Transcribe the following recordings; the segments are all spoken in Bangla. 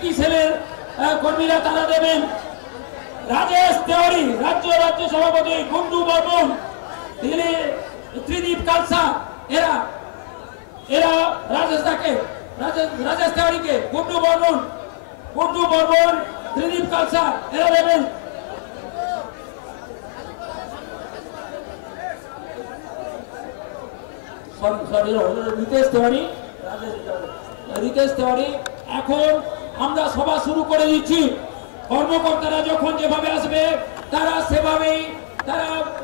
একই সেলের কর্মীরা তারা দেবেন। রাজেশ তেওয়ারি রাজ্য সভাপতি, গুন্ডু বর্মন, ত্রিদীপ কালসা, এরা রাজেশ তেওয়ারিকে, গুন্ডু বর্মন, ত্রিদীপ কালসা এরা দেবেন। রিতেশ তেওয়ারি। এখন আমরা সভা শুরু করে দিচ্ছি। কর্মকর্তারা যখন যেভাবে আসবে তারা সেভাবেই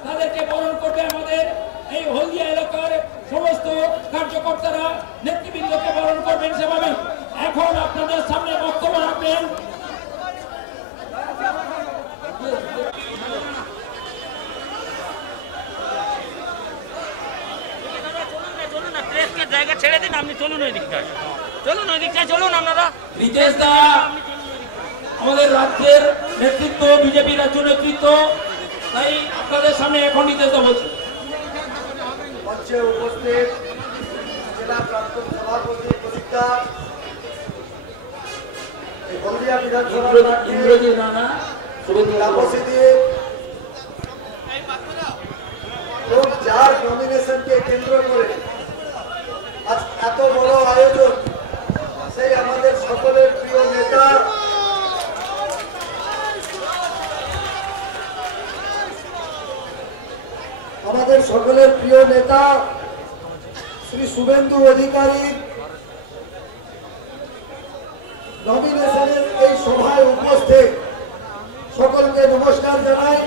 তাদেরকে বরণ করবে। আমাদের এই হলদিয়া এলাকার সমস্ত কার্যকর্তারা নেতৃবৃন্দকে বরণ করবেন সেভাবে। এখন আপনাদের সামনে বক্তব্য রাখবেন জায়গা ছেড়ে দিন, আপনি চলুন ওই দিকটায়, চলুন আপনারা। রিতেশ দা আমাদের রাজ্যের নেতৃত্ব, বিজেপি রাজ্য নেতৃত্ব, তাই আপনাদের সামনে এখন রিতেশ দা বলছেন। মঞ্চে উপস্থিত জেলা প্রাক্তন সভাপতি প্রদীপ্তার, হলদিয়া বিধানসভা ইংরেজি নানা লোক যার নমিনেশনকে কেন্দ্র করে আজ এত বড় আয়োজন, সেই আমাদের সকলের প্রিয় নেতা শ্রী শুভেন্দু অধিকারী নমিনেশনের এই সভায় উপস্থিত সকলকে নমস্কার জানাই।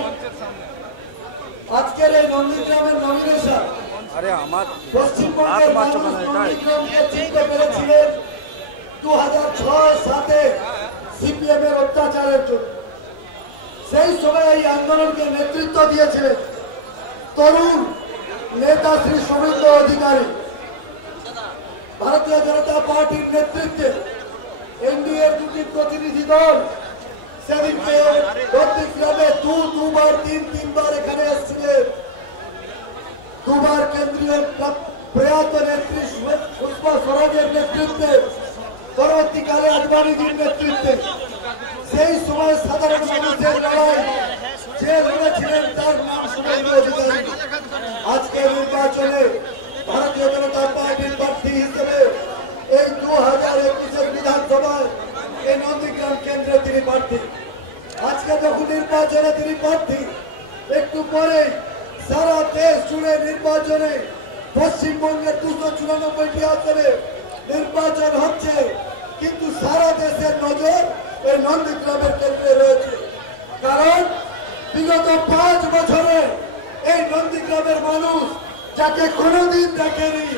আজকের এই নন্দীগ্রামের নমিনেশন পশ্চিমবঙ্গের মানুষ নন্দীগ্রামকে চিনতে পেরেছিলেন 2006-07 সিপিএম এর অত্যাচারের জন্য। সেই সময় এই আন্দোলনকে নেতৃত্ব দিয়েছিলেন তরুণ নেতা শ্রী শুভেন্দু অধিকারী। ভারতীয় জনতা পার্টির নেতৃত্বে এনডিএর দুটি প্রতিনিধি দল সেদিনকে নন্দীগ্রামে দুবার তিনবার এখানে এসেছিলেন। দুবার কেন্দ্রীয় প্রয়াত নেত্রী সুষমা স্বরাজের নেতৃত্বে, পরবর্তীকালে আদবানিজির নেতৃত্বে। সেই সময় সাধারণ মানুষের লড়াই যে লড়েছিলেন তার নাম শুভেন্দু অধিকারী। আজকের নির্বাচনে ভারতীয় জনতা পার্টির প্রার্থী হিসেবে এই 2021-এর বিধানসভায় এই নন্দীগ্রাম কেন্দ্রে তিনি প্রার্থী। আজকে যখন নির্বাচনে তিনি প্রার্থী, একটু পরে সারা দেশ জুড়ে নির্বাচনে পশ্চিমবঙ্গের 294টি আসনে নির্বাচন হচ্ছে, কিন্তু সারা দেশের নজর এই নন্দীগ্রামের কেন্দ্রে রয়েছে। কারণ বিগত 5 বছরে এই নন্দীগ্রামের মানুষ যাকে কোনোদিন দেখেনি,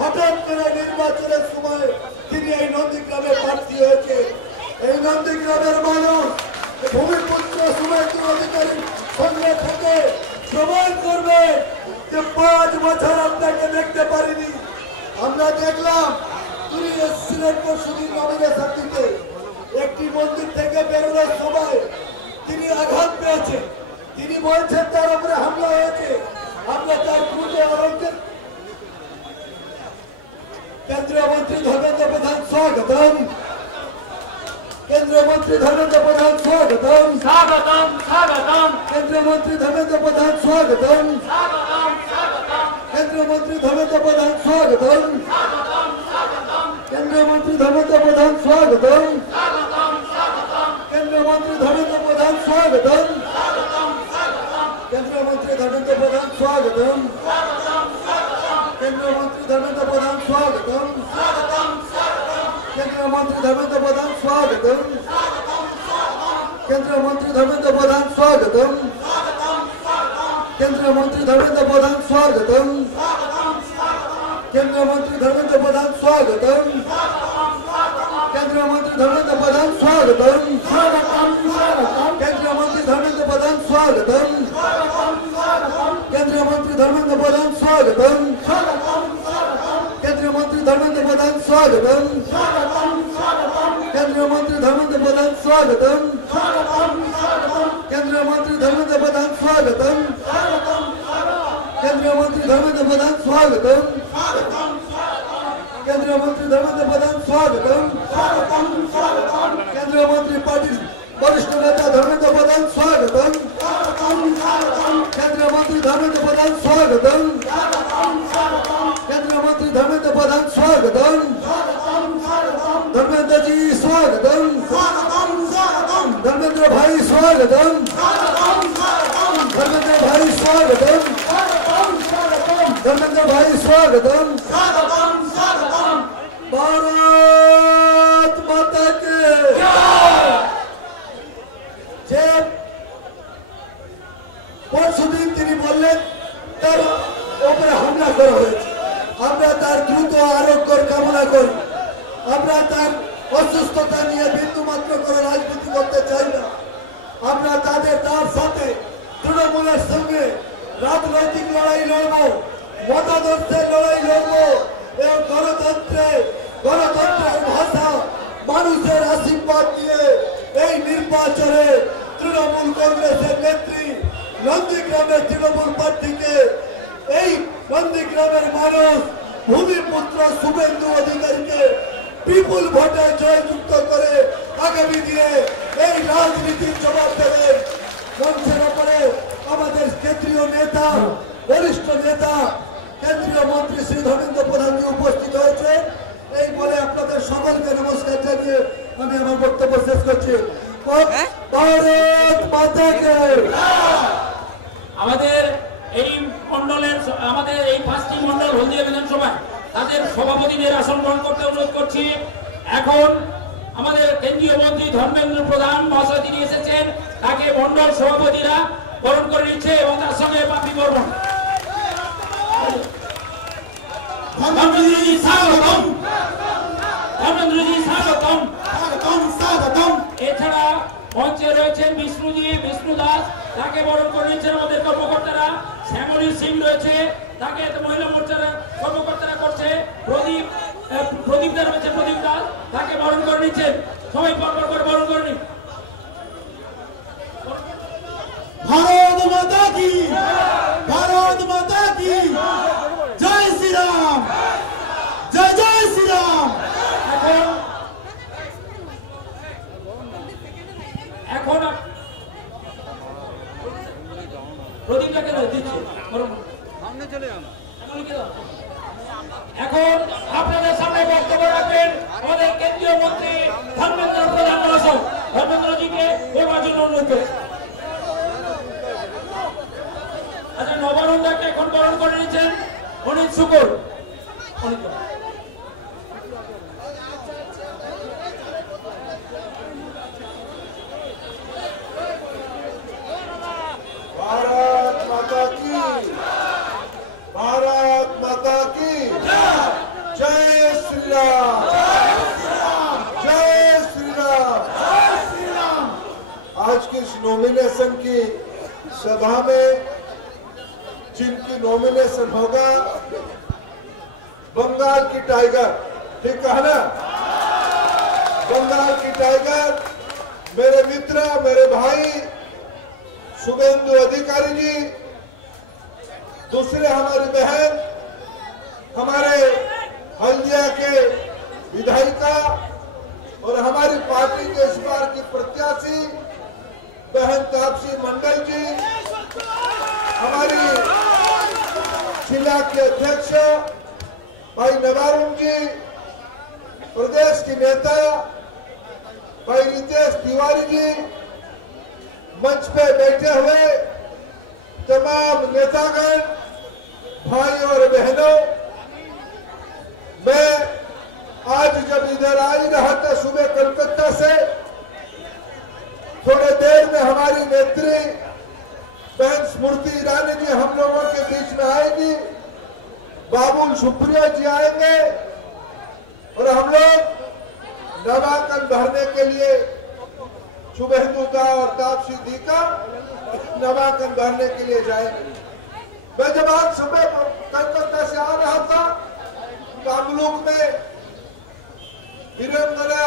হঠাৎ করে নির্বাচনের সময় তিনি এই নন্দীগ্রামে প্রার্থী হয়েছে। এই নন্দীগ্রামের মানুষ ভূমিপুত্র শুভেন্দু অধিকারীর সঙ্গে থেকে প্রমাণ করবে যে 5 বছর আপনাকে দেখতে পারিনি। আমরা দেখলাম তিনি এসেছিলেন পরশুদিন নমিনেশন দিতে। একটি মন্দির থেকে বেরোনোর সময় তিনি আঘাত পেয়েছেন। তিনি বলছেন তার উপরে হামলা হয়েছে। আমরা তার পূর্বে আরোগ্যের কেন্দ্রীয় মন্ত্রী ধর্মেন্দ্র প্রধান স্বাগতম। কেন্দ্রীয় মন্ত্রী ধর্মেন্দ্র প্রধান স্বাগতম। কেন্দ্রীয় মন্ত্রী ধর্মেন্দ্র প্রধান স্বাগতম। কেন্দ্রীয় মন্ত্রী ধর্মেন্দ্র প্রধান স্বাগতম। কেন্দ্রীয় মন্ত্রী ধর্মেন্দ্র প্রধান স্বাগতম। কেন্দ্রীয় মন্ত্রী ধর্মেন্দ্র প্রধান স্বাগতম। কেন্দ্রীয় মন্ত্রী ধর্মেন্দ্র প্রধান স্বাগতম। কেন্দ্রীয় মন্ত্রী ধর্মেন্দ্র প্রধান স্বাগতম। কেন্দ্রীয় মন্ত্রী ধর্মেন্দ্র প্রধান স্বাগতম। কেন্দ্রীয় মন্ত্রী ধর্মেন্দ্র প্রধান স্বাগতম। কেন্দ্রীয় মন্ত্রী ধর্মেন্দ্র প্রধান স্বাগতম। কেন্দ্রীয় মন্ত্রী ধর্মেন্দ্র প্রধান স্বাগতম। কেন্দ্রীয় মন্ত্রী ধর্মেন্দ্র প্রধান স্বাগতম। কেন্দ্রীয় মন্ত্রী ধর্মেন্দ্র প্রধান স্বাগতম। কেন্দ্রীয় মন্ত্রী ধর্মেন্দ্র প্রধান স্বাগতম। কেন্দ্রীয় মন্ত্রী ধর্মেন্দ্র প্রধান স্বাগতম। কেন্দ্রীয় মন্ত্রী ধর্মেন্দ্র প্রধান স্বাগতম। কেন্দ্রীয় মন্ত্রী ধর্মেন্দ্র প্রধান স্বাগতম। কেন্দ্রীয় মন্ত্রী ধর্মেন্দ্র প্রধান স্বাগতম। কেন্দ্রীয় মন্ত্রী ধর্মেন্দ্র প্রধান স্বাগতম। केंद्रीय मंत्री पार्टी वरिष्ठ नेता धर्मेंद्र प्रधान स्वागतम। केंद्रीय मंत्री धर्मेंद्र प्रधान स्वागतम। केंद्रीय मंत्री धर्मेंद्र प्रधान स्वागतम। धर्मेंद्र जी स्वागतम। धर्मेंद्र भाई स्वागतम। धर्मेंद्र भाई स्वागतम। धर्मेंद्र भाई स्वागतम। भारत माता के যে পরশুদিন তিনি বললেন তার উপরে হামলা করা হয়েছে, আমরা তার দ্রুত আরোগ্যের কামনা করি। আমরা তার অসুস্থতা নিয়ে বিন্দুমাত্র করে রাজনীতি করতে চাই না। আমরা তার সাথে তৃণমূলের সঙ্গে রাজনৈতিক লড়াই লড়ব, মতাদর্শের লড়াই লড়ব এবং গণতন্ত্রের ভাষা মানুষের আশীর্বাদ দিয়ে এই নির্বাচনে তৃণমূল কংগ্রেসের নেত্রী নন্দীগ্রামের তৃণমূল প্রার্থীকে এই নন্দীগ্রামের মানুষ ভূমিপুত্র শুভেন্দু অধিকারীকে বিপুল ভোটে জয়যুক্ত করে আগামী দিনে এই রাজনীতির জবাব দেবেন। মঞ্চের উপরে আমাদের কেন্দ্রীয় নেতা, বরিষ্ঠ নেতা, কেন্দ্রীয় মন্ত্রী শ্রী ধর্মেন্দ্র প্রধানজি উপস্থিত হয়েছে। এই বলে আপনাদের সকলকে নমস্কার জানিয়ে আমি আমার বক্তব্য শেষ করছি। ভারত মাতা কে। আমাদের এই মন্ডলের আমাদের এই 5টি মন্ডল হলদিয়া বিধানসভায় তাদের সভাপতিদের আসন গ্রহণ করতে অনুরোধ করছি। এখন আমাদের কেন্দ্রীয় মন্ত্রী ধর্মেন্দ্র প্রধান মহাশয় তিনি এসেছেন, তাকে মন্ডল সভাপতিরা বরণ করে নিচ্ছে এবং তার সঙ্গে বাপি বর্মন। ধর্মেন্দ্রজি স্বাগতম। ধর্মেন্দ্রজি স্বাগতম। এছাড়া মঞ্চে রয়েছেন বিষ্ণু দাস, তাকে বরণ করে নিচ্ছেন আমাদের কর্মকর্তারা। শ্যামলী সিং রয়েছে, তাকে মহিলা মোর্চার কর্মকর্তারা করছে। প্রদীপ দাস রয়েছে, প্রদীপ দাস, তাকে বরণ করে নিচ্ছেন। সবাই পরপর করে বরণ করে নিন। ভারত মাতা কি, ভারত মাতা কি জয় শ্রীরাম, জয় জয় শ্রীরাম। এখন প্রদীপটাকে দিচ্ছি, এখন আপনাদের সামনে বক্তব্য রাখবেন আমাদের কেন্দ্রীয় মন্ত্রী ধর্মেন্দ্র প্রধান মহাশয়। ধর্মেন্দ্রজিকে বলবার জন্য অনুরোধ করছি। আচ্ছা, নবানন্দাকে এখন বরণ করে নিচ্ছেন অনিত শুকুর। भारत माता की, भारत माता की जय श्री राम, जय श्री राम। आज की इस नॉमिनेशन की सभा में जिनकी नॉमिनेशन होगा, बंगाल की टाइगर, ठीक है ना, बंगाल की टाइगर मेरे मित्र, मेरे भाई शुभेंदु अधिकारी जी, दूसरे हमारी बहन, हमारे हल्दिया के विधायिका और हमारी पार्टी के इस बार की प्रत्याशी बहन तापसी मंडल जी, हमारी जिला के अध्यक्ष भाई नवारुण जी, प्रदेश की नेता भाई रितेश तिवारी जी, मंच पे बैठे हुए तमाम नेतागण, भाई और बहनों, मैं आज जब इधर आ ही रहा था सुबह कलकत्ता से, थोड़े देर में हमारी नेत्री बहन स्मृति ईरानी जी हम लोगों के बीच में आएगी, बाबुल सुप्रिया जी आएंगे और हम लोग नामांकन भरने के लिए शुभेंदु का और तापसी दी का नामांकन भरने के लिए जाएंगे। मैं जब आज सुबह कलकत्ता से आ रहा था, कामलुक में वीरेंद्रा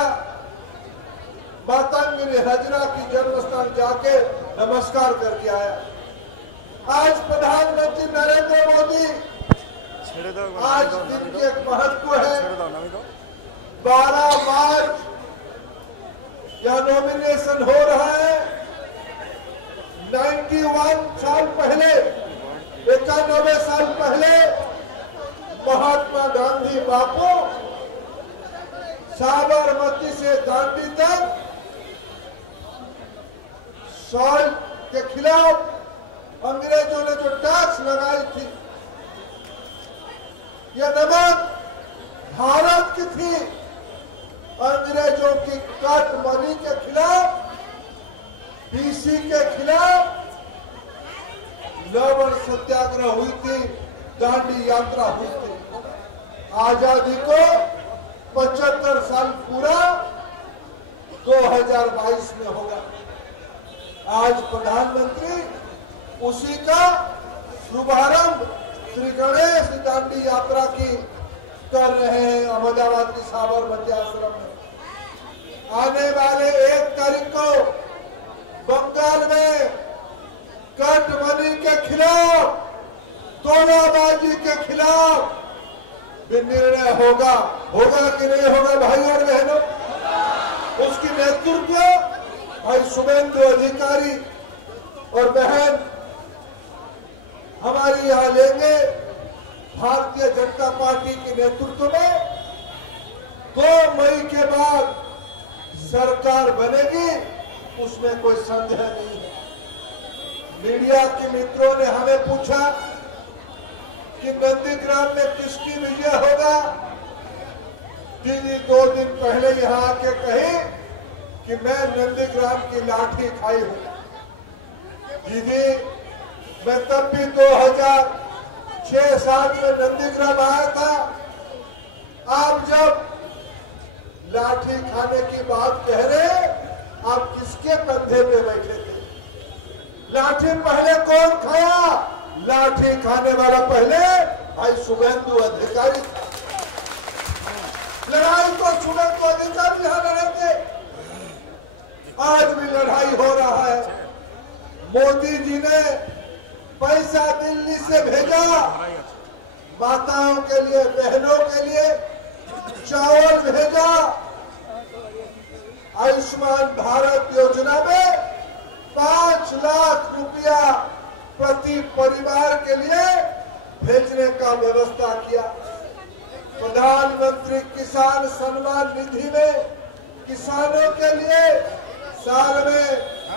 मातांगिनी हजरा की जन्म स्थान जाके नमस्कार करके आया। आज प्रधानमंत्री नरेंद्र मोदी आज दिन की एक महत्व है। 12 मार्च यह नॉमिनेशन हो रहा है 91 साल पहले, 91 साल पहले महात्मा गांधी बापू साबरमती से दांडी तक सॉल्ट के खिलाफ अंग्रेजों ने जो टैक्स लगाई थी, यह नमक भारत की थी। अंग्रेजों की कट मनी के खिलाफ, बीसी के खिलाफ लवण सत्याग्रह हुई थी, दांडी यात्रा हुई थी। आजादी को 75 साल पूरा 2022 में होगा। आज प्रधानमंत्री उसी का शुभारंभ श्री गणेश दांडी यात्रा की कर रहे हैं अहमदाबाद की साबरमती आश्रम में। आने वाले 1 तारीख को बंगाल में कट मनी के खिलाफ, तोलाबाजी के खिलाफ भी निर्णय होगा कि नहीं होगा भाई और बहनों? उसकी नेतृत्व भाई शुभेंदु अधिकारी और बहन हमारी यहाँ लेंगे। भारतीय जनता पार्टी के नेतृत्व में 2 मई के बाद सरकार बनेगी, उसमें कोई संदेह नहीं है। मीडिया के मित्रों ने हमें पूछा कि नंदीग्राम में किसकी विजय होगा। दीदी 2 दिन पहले यहाँ आके कही कि मैं नंदीग्राम की लाठी खाई हूं। दीदी, मैं तब भी 2006-7 में नंदीग्राम आया था। आप जब लाठी खाने की बात कह रहे, आप किसके कंधे पे बैठे थे? लाठी पहले कौन खाया? लाठी खाने वाला पहले भाई शुभेंदु अधिकारी था। लड़ाई तो शुभेंदु अधिकारी यहां लड़े थे। आज भी लड़ाई हो रहा है। मोदी जी ने पैसा दिल्ली से भेजा, माताओं के लिए, बहनों के लिए चावल भेजा। आयुष्मान भारत योजना में 5 लाख रुपया प्रति परिवार के लिए भेजने का व्यवस्था किया। प्रधानमंत्री किसान सम्मान निधि में किसानों के लिए साल में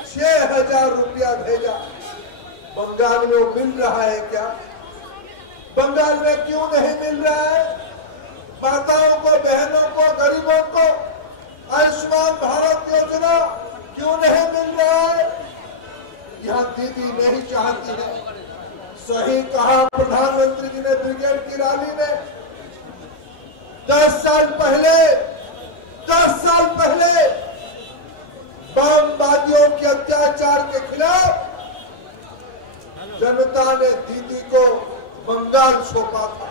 6,000 रुपया भेजा। बंगाल में मिल रहा है क्या? बंगाल में क्यों नहीं मिल रहा है? माताओं को, बहनों को, गरीबों को आयुष्मान भारत योजना क्यों नहीं मिल रहा है? यह दीदी नहीं चाहती है। सही कहा प्रधानमंत्री जी ने ब्रिगेड की रैली में। 10 साल पहले बमबाजियों के अत्याचार के खिलाफ जनता ने दीदी को बंगाल सौंपा था।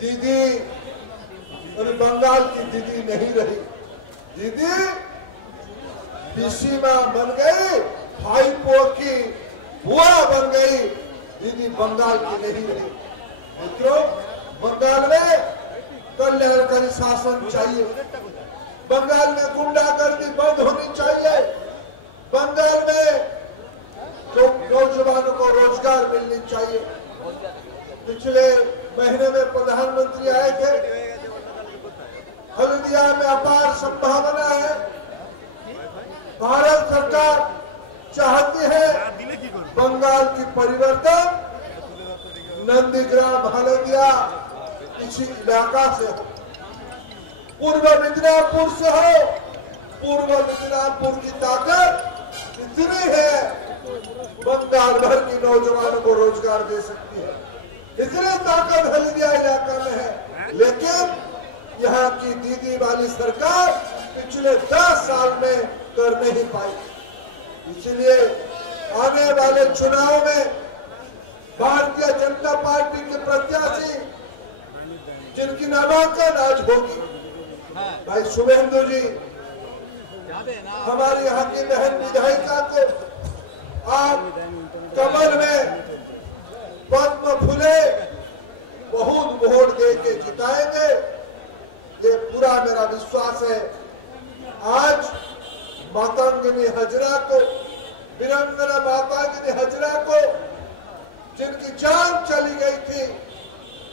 दीदी और बंगाल की दीदी नहीं रही। दीदी बीसी मां बन गई, भाईपो की बुआ बन गई। दीदी बंगाल की नहीं रही। मित्रों, बंगाल में कल्याणकारी शासन चाहिए। बंगाल में गुंडागर्दी बंद होनी चाहिए। बंगाल में जो नौजवानों को रोजगार मिलनी चाहिए। पिछले महीने में प्रधानमंत्री आए थे। हल्दिया में अपार संभावना है। भारत सरकार चाहती है बंगाल की परिवर्तन नंदीग्राम, हल्दिया इसी इलाका से हो, पूर्व मिदनापुर से हो। पूर्व मिदनापुर की ताकत इतनी है, बंगाल भर की नौजवानों को रोजगार दे सकती है। इतनी ताकत हल्दिया इलाका में है। लेकिन यहाँ की दीदी वाली सरकार पिछले 10 साल में कर नहीं पाई। इसलिए आने वाले चुनाव में भारतीय जनता पार्टी के प्रत्याशी जिनकी नामांकन आज होगी, भाई शुभेंदु जी, हमारी यहाँ की बहन विधायिका को आप कमल में पद्म फूले बहुत वोट दे के जिताएंगे, ये पूरा मेरा विश्वास है। आज मातांगिनी हजरा को, वीरांगना मातांगिनी हजरा को, जिनकी जान चली गई थी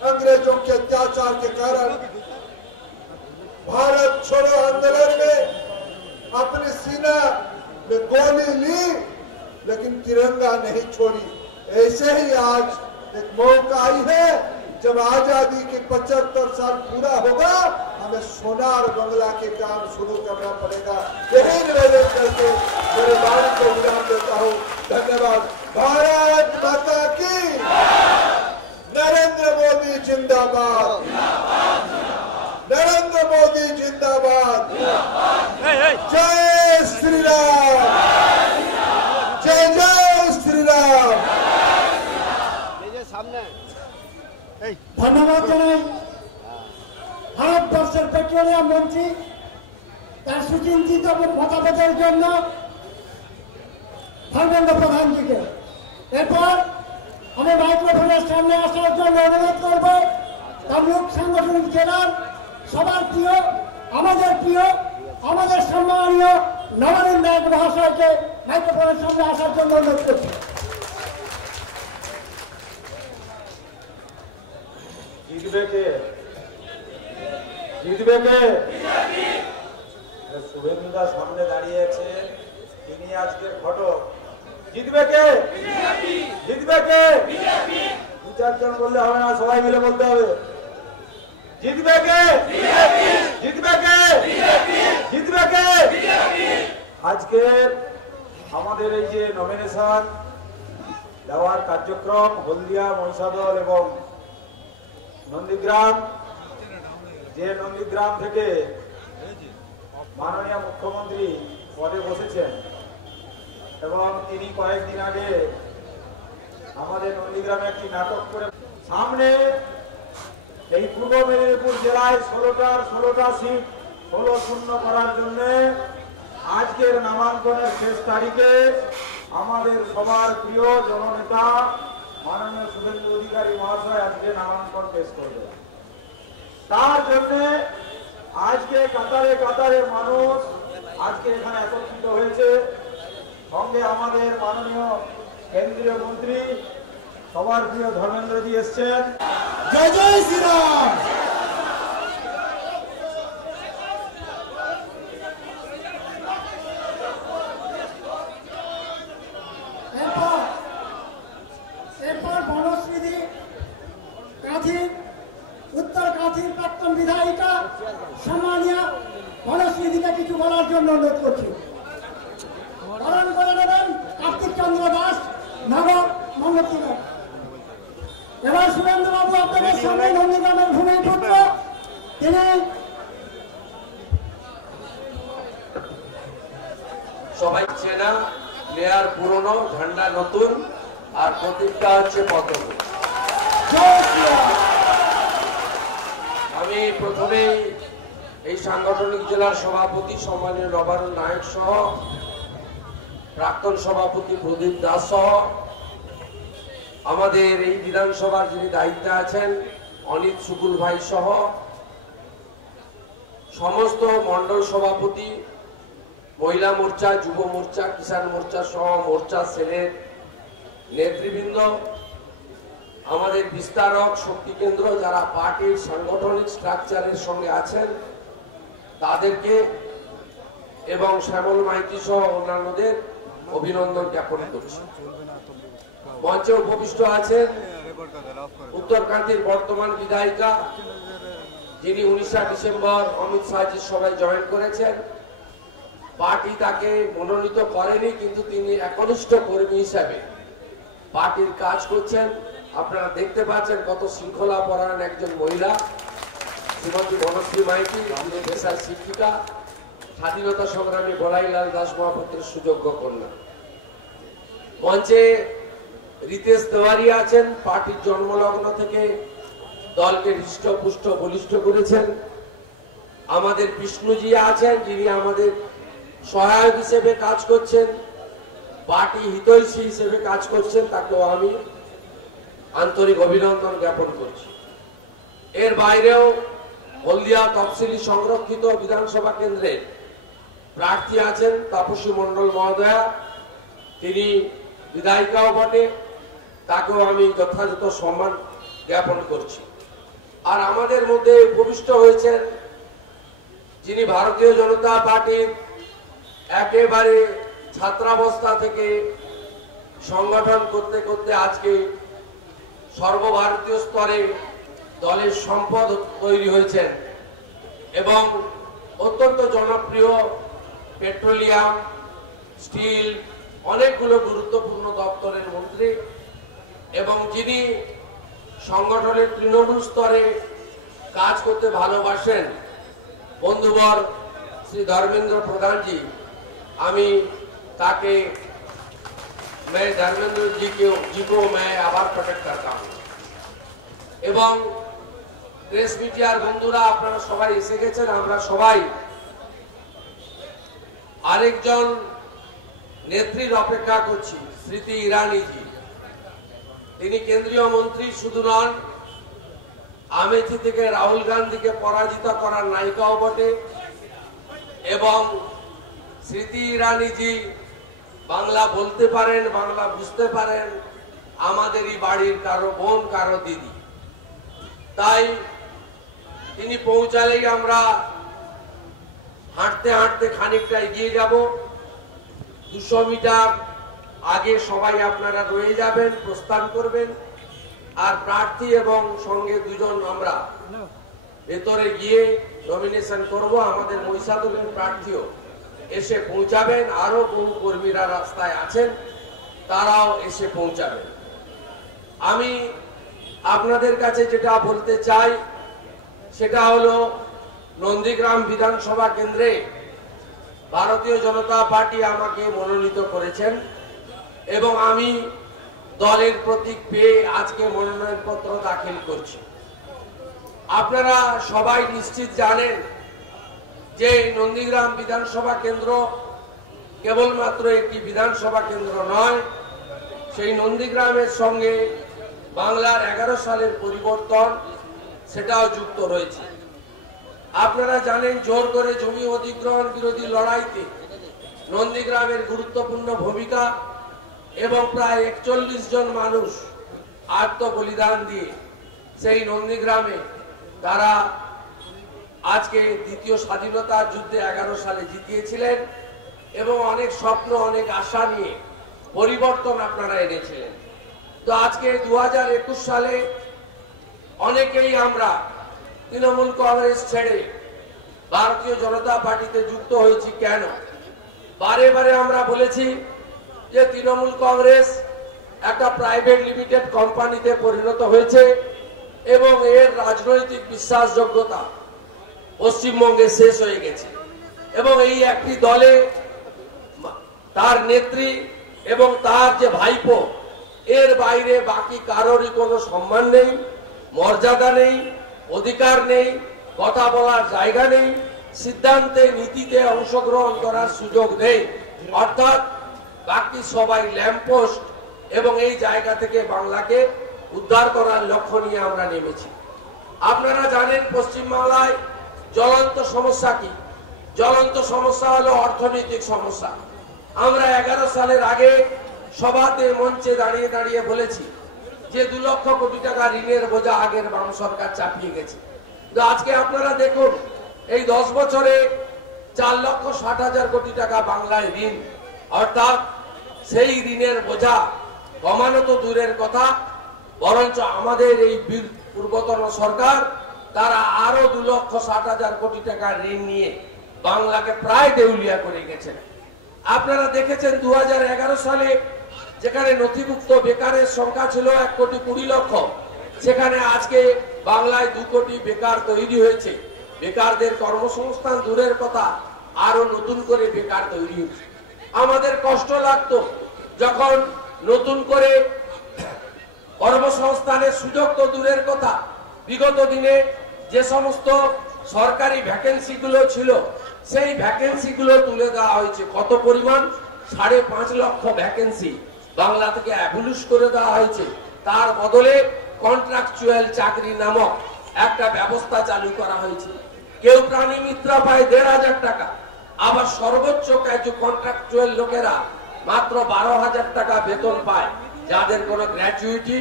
अंग्रेजों के अत्याचार के कारण, भारत छोड़ो आंदोलन में अपने सीना में गोली ली लेकिन तिरंगा नहीं छोड़ी। ऐसे ही आज एक मौका आई है जब आजादी के 75 साल पूरा होगा, हमें सोनार बंगला के काम शुरू करना पड़ेगा। यही निवेदन करके मेरे बाणी को विराम देता हूँ। धन्यवाद। भारत माता की, नरेंद्र मोदी जिंदाबाद, नरेंद्र मोदी जिंदाबाद, जय श्री राम, जय जय श्री राम। ধন্যবাদ জানাই ভারতবর্ষের পেট্রোলিয়াম মন্ত্রী তার সুচিন্তিত মতামতের জন্য ধর্মেন্দ্র প্রধানজিকে। এরপর আমি মাইক্রোফোনের সামনে আসার জন্য অনুরোধ করব তমলুক সাংগঠনিক জেলার সবার প্রিয়, আমাদের সম্মানীয় নবানীন নায়ক মহাশয়কে মাইক্রোফোনের সামনে আসার জন্য অনুরোধ করছি। জিতবে কে? শুভেন্দুদা সামনে দাঁড়িয়ে আছে, তিনি আজকের ঘটক। জিতবে কে? জিতবে কে? দু চারজন বললে হবে না, সবাই মিলে বলতে হবে। জিতবে কে? জিতবে কে? জিতবে কে? আজকে আমাদের এই যে নমিনেশন দেওয়ার কার্যক্রম হলদিয়া, মহিষাদল এবং নন্দীগ্রাম, যে নন্দীগ্রাম থেকে মাননীয় মুখ্যমন্ত্রী পদে বসেছেন এবং তিনি কয়েকদিন আগে আমাদের নন্দীগ্রামে একটি নাটক করে সামনে এই পূর্ব মেদিনীপুর জেলায় 16টা সিট 16-0 করার জন্য আজকের নামাঙ্কনের শেষ তারিখে আমাদের সবার প্রিয় জননেতা মাননীয় শুভেন্দু অধিকারী মহাশয় আজকে নামাঙ্কন পেশ করবে। তার জন্য আজকে কাতারে কাতারে মানুষ আজকে এখানে একত্রিত হয়েছে। সঙ্গে আমাদের মাননীয় কেন্দ্রীয় মন্ত্রী সবার প্রিয় ধর্মেন্দ্রজি এসছেন। জয় জয় শ্রীরাম। এরপর বনশ্রীদি কাঁথির, উত্তর কাঁথির প্রাক্তন বিধায়িকা সম্মানীয় বনশ্রীদিকে কিছু বলার জন্য অনুরোধ করছি। বরণ করে নেবেন কার্তিক চন্দ্র দাস, নগর মঙ্গলপুর। এবার সুরেন্দ্রবাবু আপনাদের সামনে নন্দীগ্রামের ভূমিপুত্র, তিনি সবাই চেনা, প্লেয়ার পুরনো, ঝান্ডা নতুন, আর প্রতীকটা হচ্ছে পতন। আমি প্রথমে এই সাংগঠনিক জেলার সভাপতি সম্মানীয় নবারুণ নায়ক সহ প্রাক্তন সভাপতি প্রদীপ দাস সহ আমাদের এই বিধানসভার যিনি দায়িত্বে আছেন অনিত শুকুল ভাই সহ সমস্ত মন্ডল সভাপতি, মহিলা মোর্চা, যুব মোর্চা, কিষাণ মোর্চা সহ মোর্চা সেলের নেতৃবৃন্দ, আমাদের বিস্তারক শক্তি কেন্দ্র যারা পার্টির সাংগঠনিক স্ট্রাকচারের সঙ্গে আছেন তাদেরকে এবং শ্যামল মাইতি সহ অন্যান্যদের অভিনন্দন জ্ঞাপন করছি। মঞ্চে উপবিষ্ট আছেন উত্তরকান্তির বর্তমান বিধায়িকা, যিনি 19 ডিসেম্বর অমিত শাহজির সভায় জয়েন করেছেন। পার্টি তাকে মনোনীত করেনি, কিন্তু তিনি একনিষ্ঠ কর্মী হিসাবে পার্টির কাজ করছেন। আপনারা দেখতে পাচ্ছেন কত শৃঙ্খলা পরায়ণ একজন মহিলা, শ্রীমতী বনশ্রী মাইতি, যিনি পেশার শিক্ষিকা, স্বাধীনতা সংগ্রামী বলাইলাল দাস মহাপাত্রের সুযোগ্য কন্যা। মঞ্চে রিতেশ তেওয়ারি আছেন, পার্টির জন্মলগ্ন থেকে দলকে হৃষ্টপুষ্ট বলিষ্ঠ করেছেন। আমাদের বিষ্ণুজি আছেন, যিনি আমাদের সহায়ক হিসেবে কাজ করছেন, পার্টি হিতৈষী হিসেবে কাজ করছেন, তাকেও আমি আন্তরিক অভিনন্দন জ্ঞাপন করছি। এর বাইরেও হলদিয়া তফসিলি সংরক্ষিত বিধানসভা কেন্দ্রে প্রার্থী আছেন তাপসী মণ্ডল মহোদয়া, তিনি বিধায়িকাও বটে, তাকেও আমি যথাযথ সম্মান জ্ঞাপন করছি। আর আমাদের মধ্যে উপবিষ্ট হয়েছেন যিনি ভারতীয় জনতা পার্টির একেবারে ছাত্রাবস্থা থেকে সংগঠন করতে করতে আজকে সর্বভারতীয় স্তরে দলের সম্পদ তৈরি হয়েছেন এবং অত্যন্ত জনপ্রিয় পেট্রোলিয়াম, স্টিল, অনেকগুলো গুরুত্বপূর্ণ দপ্তরের মন্ত্রী এবং যিনি সংগঠনের তৃণমূল স্তরে কাজ করতে ভালোবাসেন বন্ধুবর শ্রী ধর্মেন্দ্র প্রধানজি। আমি তাকে मैं धर्मेंद्र जी को मैं आभार प्रकट करता हूं। এবং প্রেস মিডিয়ার বন্ধুরা আপনারা সবাই এসে গেছেন। আমরা সবাই আরেকজন নেত্রীর অপেক্ষা করছি, স্মৃতি ইরানি জি। তিনি কেন্দ্রীয় মন্ত্রী শুধু নন, আমেথি থেকে রাহুল গান্ধীকে পরাজিত করার নায়িকাও বটে এবং স্মৃতি ইরানি জি বাংলা বলতে পারেন, বাংলা বুঝতে পারেন, আমাদেরই বাড়ির কারো বোন, কারো দিদি। তাই তিনি পৌঁছালেই আমরা হাঁটতে হাঁটতে খানিকটা এগিয়ে যাব। 200 মিটার আগে সবাই আপনারা রয়ে যাবেন, প্রস্থান করবেন। আর প্রার্থী এবং সঙ্গে দুজন আমরা ভেতরে গিয়ে নমিনেশন করব। আমাদের মহিষাদলের প্রার্থীও এসে পৌঁছাবেন, আরো বহু কর্মীরা রাস্তায় আছেন, তারাও এসে পৌঁছাবেন। আমি আপনাদের কাছে যেটা বলতে চাই সেটা হলো নন্দীগ্রাম বিধানসভা কেন্দ্রে ভারতীয় জনতা পার্টি আমাকে মনোনীত করেছেন এবং আমি দলের প্রতীক পেয়ে আজকে মনোনয়নপত্র দাখিল করছি। আপনারা সবাই নিশ্চিত জানেন যে নন্দীগ্রাম বিধানসভা কেন্দ্র কেবলমাত্র একটি বিধানসভা কেন্দ্র নয়, সেই নন্দীগ্রামের সঙ্গে বাংলার 11 সালের পরিবর্তন সেটাও যুক্ত রয়েছে। আপনারা জানেন জোর করে জমি অধিগ্রহণ বিরোধী লড়াইতে নন্দীগ্রামের গুরুত্বপূর্ণ ভূমিকা এবং প্রায় 41 জন মানুষ আত্মবলিদান দিয়ে সেই নন্দীগ্রামে তারা আজকে দ্বিতীয় স্বাধীনতার যুদ্ধে 11 সালে জিতিয়েছিলেন এবং অনেক স্বপ্ন, অনেক আশা নিয়ে পরিবর্তন আপনারা এনেছিলেন। তো আজকে 2021 সালে অনেকেই আমরা তৃণমূল কংগ্রেস ছেড়ে ভারতীয় জনতা পার্টিতে যুক্ত হয়েছি। কেন? বারে বারে আমরা বলেছি যে তৃণমূল কংগ্রেস একটা প্রাইভেট লিমিটেড কোম্পানিতে পরিণত হয়েছে এবং এর রাজনৈতিক বিশ্বাসযোগ্যতা পশ্চিমবঙ্গে শেষ হয়ে গেছে এবং এই একটি দলে তার নেত্রী এবং তার যে ভাইপো, এর বাইরে বাকি কারোরই কোনো সম্মান নেই, মর্যাদা নেই, অধিকার নেই, কথা বলার জায়গা নেই, সিদ্ধান্তে নীতিতে অংশগ্রহণ করার সুযোগ নেই। অর্থাৎ বাকি সবাই ল্যাম্পপোস্ট এবং এই জায়গা থেকে বাংলাকে উদ্ধার করার লক্ষ্য নিয়ে আমরা নেমেছি। আপনারা জানেন পশ্চিমবাংলায় জ্বলন্ত সমস্যা কি? জ্বলন্ত সমস্যা হলো অর্থনৈতিক সমস্যা। আমরা 11 সালের আগে সভাতে মঞ্চে দাঁড়িয়ে দাঁড়িয়ে বলেছি যে 2 লক্ষ কোটি টাকা ঋণের বোঝা আগের বাম সরকার চাপিয়ে গেছে। তো আজকে আপনারা দেখুন এই 10 বছরে 4,60,000 কোটি টাকা বাংলায় ঋণ। অর্থাৎ সেই ঋণের বোঝা কমানো তো দূরের কথা, বরঞ্চ আমাদের এই পূর্বতন সরকার তারা আরো 2,60,000 কোটি টাকা ঋণ নিয়ে বাংলাকে প্রায় দেউলিয়া করে গেছেন। আপনারা দেখেছেন 2011 সালে যেখানে নথিভুক্ত বেকারের সংখ্যা ছিল 1,20,00,000, সেখানে আজকে বাংলায় 2 কোটি বেকার তৈরি হয়েছে। বেকারদের কর্মসংস্থান দূরের কথা, আরো নতুন করে বেকার তৈরি হয়েছে। আমাদের কষ্ট লাগতো যখন নতুন করে কর্মসংস্থানের সুযোগ তো দূরের কথা, বিগত দিনে যে সমস্ত সরকারি ভ্যাকেন্সি গুলো ছিল সেই ভ্যাকেন্সি গুলো তুলে দেওয়া হয়েছে। কত পরিমাণ? 5.5 লক্ষ ভ্যাকেন্সি বাংলা থেকে অ্যাবলিশ করে দেওয়া হয়েছে। তার বদলে কন্ট্রাকচুয়াল চাকরি নামক একটা ব্যবস্থা চালু করা হয়েছে। কেউ প্রাণী মিত্র পায় 1,500 টাকা, আবার সর্বোচ্চ কিছু কন্ট্রাকচুয়াল লোকেরা মাত্র 12,000 টাকা বেতন পায়, যাদের কোনো গ্র্যাচুইটি,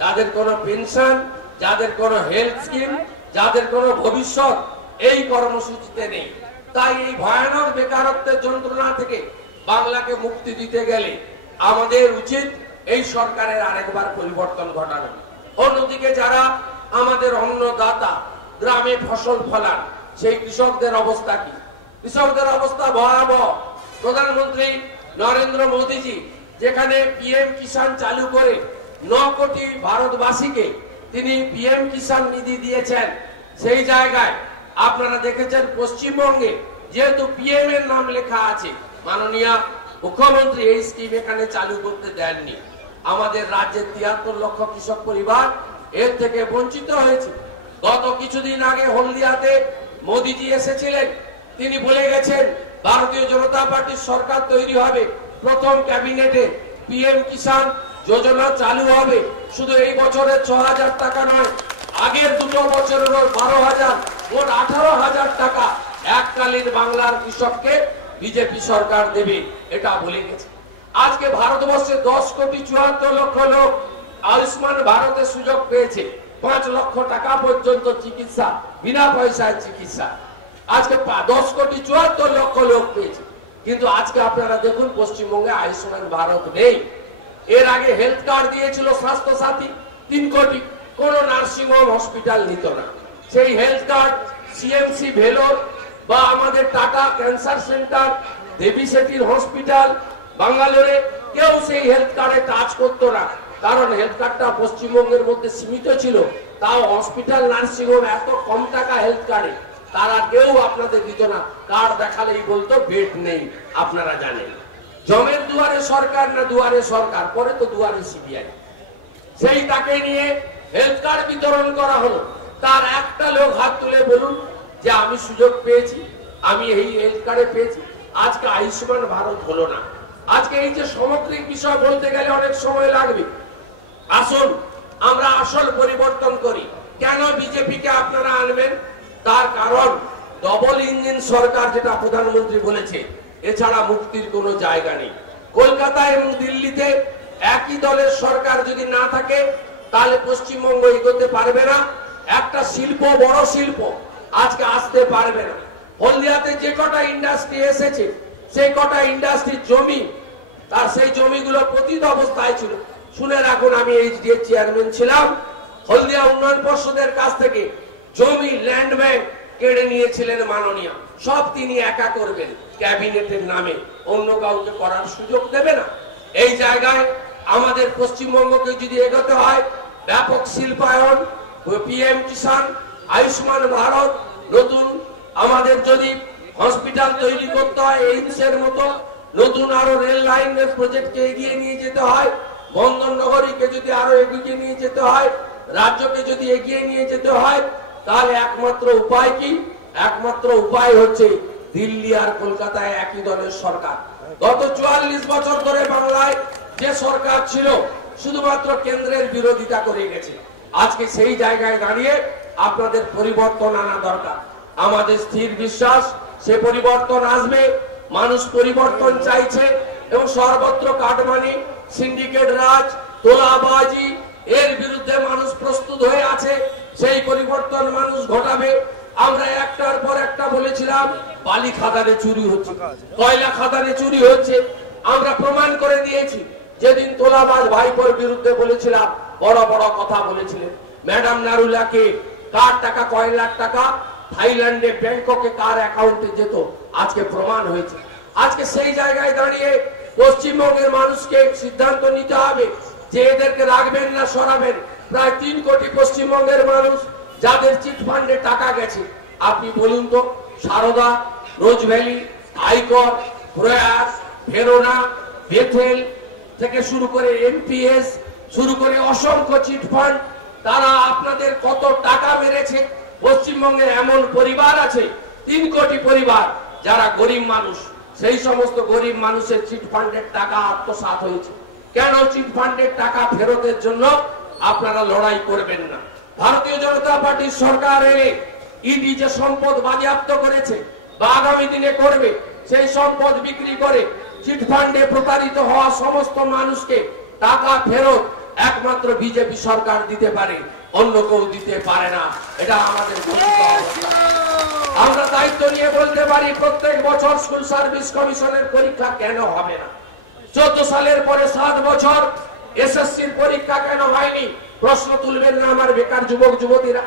যাদের কোনো পেনশন, যাদের কোনো হেলথ স্কিম, যাদের কোনো ভবিষ্যৎ এই কর্মসূচিতে নেই। তাই এই ভয়ানক বেকারত্বের যন্ত্রণা থেকে বাংলাকে মুক্তি দিতে গেলে আমাদের উচিত এই সরকারের আরেকবার পরিবর্তন ঘটানো। অন্যদিকে যারা আমাদের অন্নদাতা, গ্রামে ফসল ফলান, সেই কৃষকদের অবস্থা কি? কৃষকদের অবস্থা ভয়াবহ। প্রধানমন্ত্রী নরেন্দ্র মোদীজি যেখানে পিএম কিষাণ চালু করে 9 কোটি ভারতবাসীকে তিনি পিএম কিষাণ নিধি দিয়েছেন, সেই জায়গায় আপনারা দেখেছেন পশ্চিমবঙ্গে যেহেতু পিএম এর নাম লেখা আছে, মাননীয় মুখ্যমন্ত্রী এই স্কিম এখানে চালু করতে দেননি। আমাদের রাজ্যের 73 লক্ষ কৃষক পরিবার এর থেকে বঞ্চিত হয়েছে। গত কিছুদিন আগে হলদিয়াতে মোদীজি এসেছিলেন, তিনি বলে গেছেন ভারতীয় জনতা পার্টির সরকার তৈরি হবে, প্রথম ক্যাবিনেটে পিএম কিষাণ যোজনা চালু হবে। শুধু এই বছরের 6,000 টাকা নয়, আগের 2 বছরের 12,000, মোট 18,000 টাকা এককালীন বাংলার কৃষককে বিজেপি সরকার দেবে, এটা বলে গেছে। আজকে ভারতবর্ষে 10 কোটি 74 লক্ষ লোক আয়ুষ্মান ভারতের সুযোগ পেয়েছে, 5 লক্ষ টাকা পর্যন্ত চিকিৎসা, বিনা পয়সায় চিকিৎসা। আজকে 10 কোটি 74 লক্ষ লোক পেয়েছে, কিন্তু আজকে আপনারা দেখুন পশ্চিমবঙ্গে আয়ুষ্মান ভারত নেই। এর আগে হেলথ কার্ড দিয়েছিল স্বাস্থ্য সাথী 3 কোটি, কোন নার্সিং হোম হসপিটাল নিত না। সেই হেলথ কার্ড সিএমসি ভেলোর বা আমাদের টাটা ক্যান্সার সেন্টার, দেবী সেটির হসপিটাল বাঙ্গালোরে কেউ সেই হেলথ কার্ডে টাচ করতো না, কারণ হেলথ কার্ডটা পশ্চিমবঙ্গের মধ্যে সীমিত ছিল। তাও হসপিটাল, নার্সিং হোম এত কম টাকা হেলথ কার্ডে তারা কেউ আপনাদের দিত না। কার্ড দেখালেই বলতো বেড নেই। আপনারা জানেন জমের দুয়ারে সরকার না দুয়ারে সরকার, পরে তো দুয়ারে সিবিআই। সেই তাকে নিয়ে হেলথ কার্ড বিতরণ করা হলো। তার একটা লোক হাত তুলে বলুন যে আমি সুযোগ পেয়েছি, আমি এই হেলথ কার্ডে পেয়েছি। আজকে আয়ুষ্মান ভারত হলো না। আজকে এই যে সামগ্রিক বিষয় বলতে গেলে অনেক সময় লাগবে। আসুন আমরা আসল পরিবর্তন করি। কেন বিজেপিকে আপনারা আনবেন? তার কারণ ডবল ইঞ্জিন সরকার, যেটা প্রধানমন্ত্রী বলেছে, এছাড়া মুক্তির কোনো জায়গা নেই। কলকাতা এবং দিল্লিতে একই দলের সরকার যদি না থাকে তাহলে পশ্চিমবঙ্গ এগোতে পারবে না। একটা শিল্প, বড় শিল্প আজকে আসতে পারবে না। হলদিয়াতে যে কটা ইন্ডাস্ট্রি এসেছে, সেই কটা ইন্ডাস্ট্রির জমি, তার সেই জমিগুলো পতিত অবস্থায় ছিল। শুনে রাখুন, আমি এইচডিএ চেয়ারম্যান ছিলাম। হলদিয়া উন্নয়ন পর্ষদের কাছ থেকে জমি, ল্যান্ড ব্যাংক কেড়ে নিয়েছিলেন মাননীয়। সব তিনি একা করবেন ক্যাবিনেটের নামে, অন্য কাউকে করার সুযোগ দেবে না। এই জায়গায় আমাদের পশ্চিমবঙ্গকে যদি এগোতে হয়, ব্যাপক শিল্পায়ন, পিএম কিষাণ, আয়ুষ্মান ভারত, নতুন আমাদের যদি হসপিটাল তৈরি করতে হয় এইমসের মতো, নতুন আরো রেল লাইনের প্রজেক্টকে এগিয়ে নিয়ে যেতে হয়, বন্দর নগরীকে যদি আরো এগিয়ে নিয়ে যেতে হয়, রাজ্যকে যদি এগিয়ে নিয়ে যেতে হয়, তাহলে একমাত্র উপায় কি? একমাত্র উপায় হচ্ছে দিল্লি আর কলকাতায় একই দলের সরকার। গত 44 বছর ধরে বাংলায় যে সরকার ছিল শুধুমাত্র কেন্দ্রের বিরোধিতা করে গেছে। আজকে সেই জায়গায় দাঁড়িয়ে আপনাদের পরিবর্তন আনা দরকার। আমাদের স্থির বিশ্বাস সে পরিবর্তন আসবে। মানুষ পরিবর্তন চাইছে এবং সর্বত্র কাটমানি, সিন্ডিকেট রাজ, তোলাবাজি এর বিরুদ্ধে মানুষ প্রস্তুত হয়ে আছে। সেই পরিবর্তন মানুষ ঘটাবে। আমরা একটার পর একটা বলেছিলাম, বালি খাদানে চুরি হচ্ছে, কয়লা খাদানে চুরি হচ্ছে। আমরা প্রমাণ করে দিয়েছি। যেদিন তোলাবাজ ভাইপোর বিরুদ্ধে বলেছিলাম, বড় বড় কথা বলেছিলেন। ম্যাডাম নারুলাকে কার টাকা, কয় লাখ টাকা থাইল্যান্ডে, ব্যাংককে কার অ্যাকাউন্টে যেত, আজকে প্রমাণ হয়েছে। আজকে সেই জায়গায় দাঁড়িয়ে পশ্চিমবঙ্গের মানুষকে সিদ্ধান্ত নিতে হবে যে এদেরকে রাখবেন না সরাবেন। প্রায় 3 কোটি পশ্চিমবঙ্গের মানুষ যাদের চিট ফান্ডে টাকা গেছে, আপনি বলুন তো, সারদা, রোজ ভ্যালি, আইকর, প্রয়াস, ভেরোনা, বেথেল থেকে শুরু করে এমপিএস, শুরু করে অসংখ্য চিট ফান্ড, তারা আপনাদের কত টাকা মেরেছে। পশ্চিমবঙ্গে এমন পরিবার আছে 3 কোটি পরিবার যারা গরিব মানুষ, সেই সমস্ত গরিব মানুষের চিট ফান্ডের টাকা আত্মসাৎ হয়েছে। কেন চিট ফান্ডের টাকা ফেরতের জন্য আপনারা লড়াই করবেন না? ভারতীয় জনতা পার্টির সরকার এলে ইডি যে সম্পদ বাজেয়াপ্ত করেছে বা আগামী দিনে করবে, সেই সম্পদ বিক্রি করে চিটফান্ডে প্রতারিত হওয়া সমস্ত মানুষকে টাকা ফেরত একমাত্র বিজেপি সরকার দিতে পারে, অন্য কেউ দিতে পারে না। এটা আমাদের আমরা দায়িত্ব নিয়ে বলতে পারি, প্রত্যেক বছর স্কুল সার্ভিস কমিশনের পরীক্ষা কেন হবে না? 14 সালের পরে 7 বছর এসএসসির পরীক্ষা কেন হয়নি? প্রশ্ন তুলবেন না আমার বেকার যুবক যুবতীরা?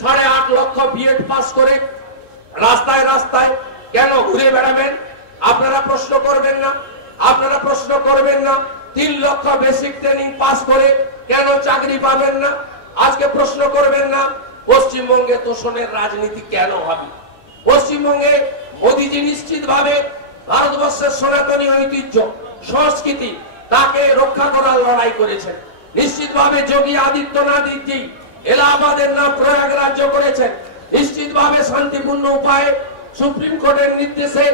8.5 লক্ষ বিএড পাস করে রাস্তায় রাস্তায় কেন ঘুরে বেড়াবেন? আপনারা প্রশ্ন করবেন না? আপনারা প্রশ্ন করবেন না 3 লক্ষ বেসিক ট্রেনিং পাস করে কেন চাকরি পাবেন না? আজকে প্রশ্ন করবেন না পশ্চিমবঙ্গে তোষণের রাজনীতি কেন হবে? পশ্চিমবঙ্গে মোদীজি নিশ্চিতভাবে ভারতবর্ষের সনাতনী ঐতিহ্য সংস্কৃতি তাকে রক্ষা করার লড়াই করেছেন। নিশ্চিতভাবে যোগী আদিত্যনাথজি এলাহাবাদের নাম প্রয়াগরাজ্য করেছেন। নিশ্চিতভাবে শান্তিপূর্ণ উপায়ে সুপ্রিম কোর্টের নির্দেশে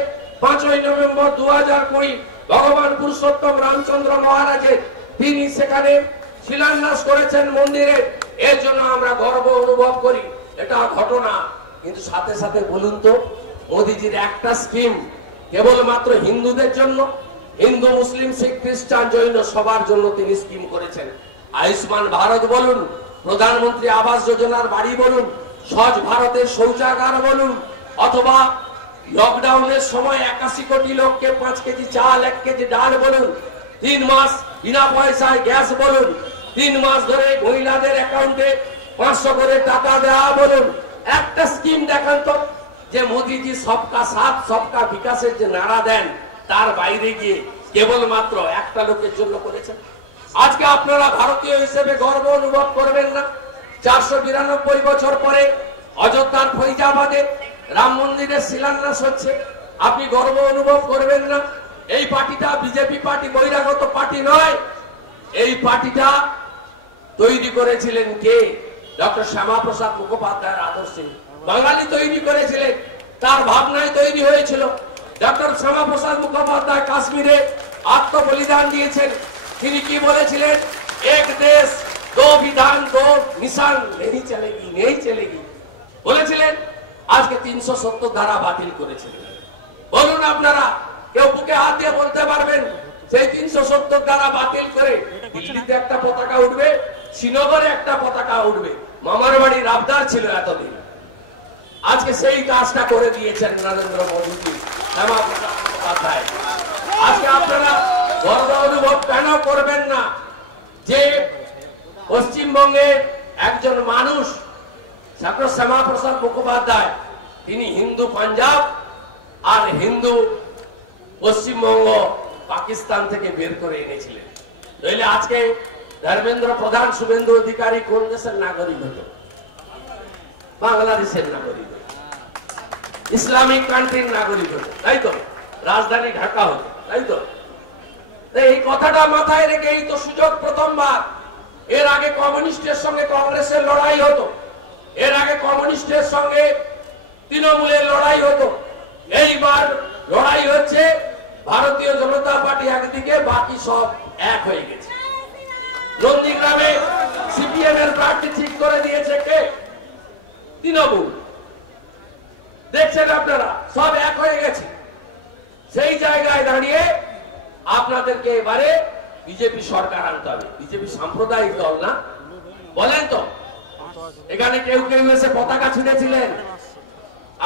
5ই নভেম্বর 2020 ভগবান পুরুষোত্তম রামচন্দ্র মহারাজের তিনি সেখানে শিলান্যাস করেছেন মন্দিরে। এর জন্য আমরা গর্ব অনুভব করি, এটা ঘটনা। কিন্তু সাথে সাথে বলুন তো, মোদীজির একটা স্কিম কেবলমাত্র হিন্দুদের জন্য, হিন্দু মুসলিম শিখ খ্রিস্টান জৈন সবার জন্য তিনি স্কিম করেছেন। আয়ুষ্মান ভারত বলুন, প্রধানমন্ত্রী আবাস যোজনার বাড়ি বলুন, স্বচ্ছ ভারতের শৌচাগার বলুন, অথবা লকডাউনের সময় 81 কোটি লোককে 5 কেজি চাল 1 কেজি ডাল বলুন, 3 মাস বিনা পয়সায় গ্যাস বলুন, 3 মাস ধরে মহিলাদের অ্যাকাউন্টে 500 করে টাকা দেওয়া বলুন। একটা স্কিম দেখান তো যে মোদীজি সবকা সাথ সবকা বিকাশের যে নারা দেন তার বাইরে গিয়ে কেবলমাত্র একটা লোকের জন্য করেছেন। আজকে আপনারা ভারতীয় হিসেবে গর্ব অনুভব করবেন না? 492 বছর পরে অযোধ্যার ফৈজাবাদে রাম মন্দিরের শিলান্যাস হচ্ছে, আপনি গর্ব অনুভব করবেন না? এই পার্টিটা বিজেপি পার্টি বহিরাগত পার্টি নয়। এই পার্টিটা তৈরি করেছিলেন কে? ডক্টর শ্যামাপ্রসাদ মুখোপাধ্যায়ের আদর্শে বাঙালি তৈরি করেছিলেন, তার ভাবনায় তৈরি হয়েছিল। ডক্টর শ্যামাপ্রসাদ মুখোপাধ্যায় কাশ্মীরে আত্মবলিদান দিয়েছেন। তিনি কি বলেছিলেন? এক দেশ দো বিধান দো নিশান নেই চলেগি, নেই চলেগি বলেছিলেন। আজকে 370 ধারা বাতিল করেছিলেন। বলুন আপনারা, কেউ বুকে হাত দিয়ে বলতে পারবেন সেই 370 ধারা বাতিল করে দিল্লিতে একটা পতাকা উঠবে, শ্রীনগরে একটা পতাকা উঠবে? মামার বাড়ি রাবদার ছিল এতদিন, আজকে সেই কাজটা করে দিয়েছেন নরেন্দ্র মোদীজি, শ্যামাপ্রসাদ মুখোপাধ্যায়। আজকে আপনারা গর্ব অনুভব কেন করবেন না যে পশ্চিমবঙ্গে একজন মানুষ ডক্টর শ্যামাপ্রসাদ মুখোপাধ্যায় তিনি হিন্দু পাঞ্জাব আর হিন্দু পশ্চিমবঙ্গ পাকিস্তান থেকে বের করে এনেছিলেন। নইলে আজকে ধর্মেন্দ্র প্রধান শুভেন্দু অধিকারী কোন দেশের নাগরিক হতো? বাংলাদেশের নাগরিক হতো, ইসলামিক কান্ট্রির নাগরিক হতো, তাই তো? রাজধানী ঢাকা হতো, তাই তো? এই কথাটা মাথায় রেখে এই তো সুযোগ প্রথমবার। এর আগে কমিউনিস্টের সঙ্গে কংগ্রেসের লড়াই হতো, এর আগে কমিউনিস্টের সঙ্গে তৃণমূলের লড়াই হতো। এইবার লড়াই হচ্ছে ভারতীয় জনতা পার্টি একদিকে, বাকি সব এক হয়ে গেছে। নন্দীগ্রামে সিপিএম এর প্রার্থী ঠিক করে দিয়েছে কে? তৃণমূল। দেখছেন আপনারা, সব এক হয়ে গেছে। সেই জায়গায় দাঁড়িয়ে আপনাদেরকে এবারে বিজেপি সরকার আনতে হবে। বিজেপি সাম্প্রদায়িক দল না, বলেন তো? এখানে কেউ কেউ এসে পতাকা ছিঁড়েছিলেন,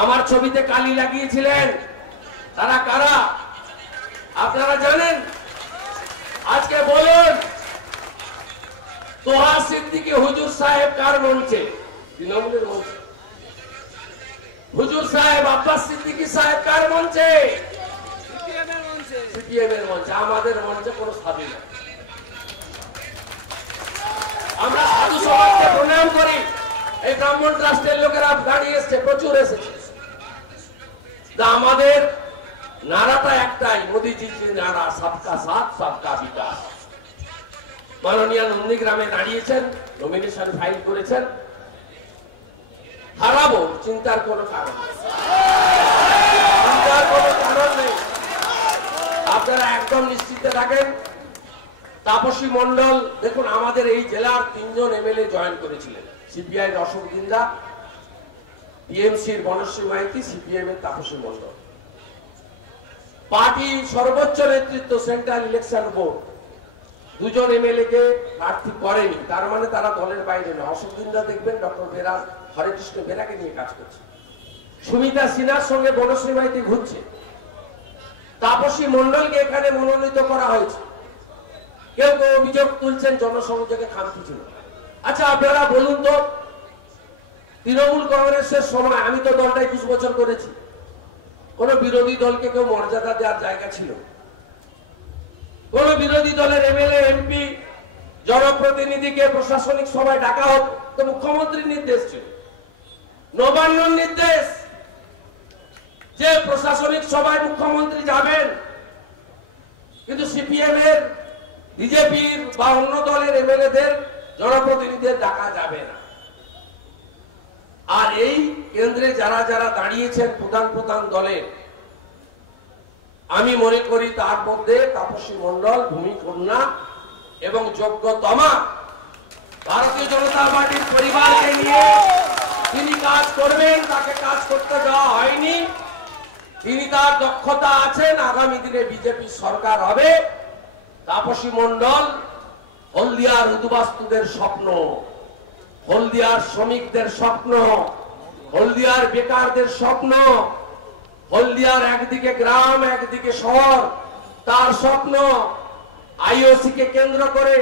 আমার ছবিতে কালি লাগিয়েছিলেন, তারা কারা আপনারা জানেন? আজকে বলুন, তোহা সিদ্দিকী হুজুর সাহেব কার মঞ্চে? তৃণমূলের মঞ্চে। হুজুর সাহেব আব্বাস সিদ্দিকী সাহেব কার মঞ্চে? সিপিএম এর মঞ্চে। আমাদের মঞ্চে কোনো সাধু না। আমরা সাধু সমাজকে প্রণাম করি। এই ব্রাহ্মণ ট্রাস্টের লোকেরা দাঁড়িয়ে এসছে, প্রচুর এসেছে। আমাদের নারাটা একটাই, মোদীজির যে নারা, সবকা সাথ সবকা বিকাশ। মাননীয় নন্দীগ্রামে দাঁড়িয়েছেন, নমিনেশন ফাইল করেছেন, হারাবো, চিন্তার কোনো কারণ নেই, চিন্তার কোনো কারণ নেই। আপনারা একদম নিশ্চিত থাকেন। তাপসী মন্ডল, দেখুন আমাদের এই জেলার 3 জন এমএলএ জয়েন করেছিলেন। সিপিআই অশোক দিন্দা, টিএমসির বনশ্রী মাইতি, সিপিএম এর তাপসী মন্ডল। পার্টি সর্বোচ্চ নেতৃত্ব সেন্ট্রাল ইলেকশন বোর্ড দুজন এমএলএ কে প্রার্থী করেনি, তার মানে তারা দলের বাইরে নয়। অশোকদিনরা দেখবেন ডক্টর বেরা, হরেকৃষ্ণ বেরাকে নিয়ে কাজ করছে, সুমিতা সিনহার সঙ্গে বনশ্রী মাইতি ঘুরছে, তাপসী মন্ডলকে এখানে মনোনীত করা হয়েছে। কেউ কেউ অভিযোগ তুলছেন জনসংযোগে খামতি ছিল। আচ্ছা আপনারা বলুন তো, তৃণমূল কংগ্রেসের সময় আমি তো দলটা 21 বছর করেছি, কোন বিরোধী দলকে কেউ মর্যাদা দেওয়ার জায়গা ছিল? কোন বিরোধী দলের এমএলএ এমপি জনপ্রতিনিধিকে প্রশাসনিক সভায় ডাকা হোক তো মুখ্যমন্ত্রীর নির্দেশ ছিল, নবান্নর নির্দেশ যে প্রশাসনিক সভায় মুখ্যমন্ত্রী যাবেন, কিন্তু সিপিএম এর, বিজেপির বা অন্য দলের এমএলএদের জনপ্রতিনিধিদের ডাকা যাবে না। আর এই কেন্দ্রে যারা যারা দাঁড়িয়েছেন প্রধান প্রধান দলের, আমি মনে করি তার মধ্যে তাপসী মন্ডল, ভূমিকন্যা এবং যোগ্যতমা ভারতীয় জনতা পার্টির পরিবারকে নিয়ে তিনি কাজ করবেন, তাকে কাজ করতে দেওয়া হয়নি। তিনি তার দক্ষতা আছেন, আগামী দিনে বিজেপি সরকার হবে। তাপসী মন্ডল হলদিয়ার উদ্বাস্তুদের স্বপ্ন, হলদিয়ার শ্রমিকদের স্বপ্ন, হলদিয়ার বেকারদের স্বপ্ন, হলদিয়ার একদিকে গ্রাম একদিকে শহর তার স্বপ্ন। আইওসি কে কেন্দ্র করে,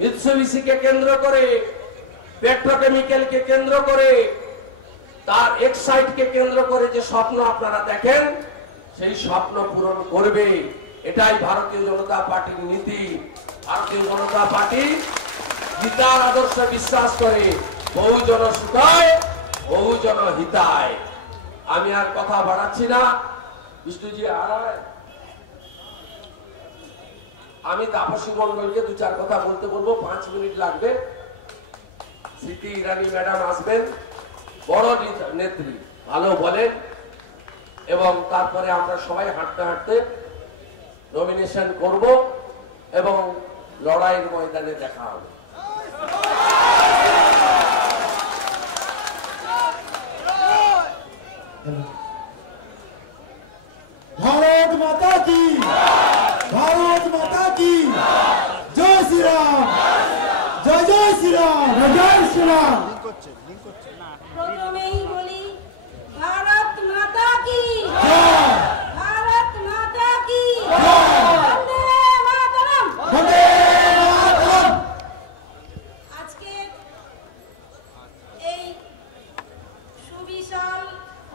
মিৎসুবিশি কে কেন্দ্র করে, পেট্রোকেমিক্যাল কে কেন্দ্র করে, তার এক্সাইড কে কেন্দ্র করে যে স্বপ্ন আপনারা দেখেন, সেই স্বপ্ন পূরণ করবে। এটাই ভারতীয় জনতা পার্টির নীতি। ভারতীয় জনতা পার্টি গীতার আদর্শে বিশ্বাস করে, বহুজন সুখায় বহুজন হিতায়। আমি আর কথা বাড়াচ্ছি না, বিষ্ণুজি আয়। আমি তাপসী মন্ডলকে 2-4 কথা বলতে বলবো, 5 মিনিট লাগবে। স্মৃতি ইরানি ম্যাডাম আসবেন, বড় নেত্রী, ভালো বলেন, এবং তারপরে আমরা সবাই হাঁটতে হাঁটতে নমিনেশন করব এবং লড়াইয়ের ময়দানে দেখা হবে। ভারত মাতা কি, ভারত মাতা কি, জয় শ্রীরাম, জয় জয় শ্রীরাম, জয় শ্রীরাম। প্রথমেই বলি ভারত মাতা কি, ভারত মাতা কি, বন্দে মাতরম। আজকে এই সুবিশাল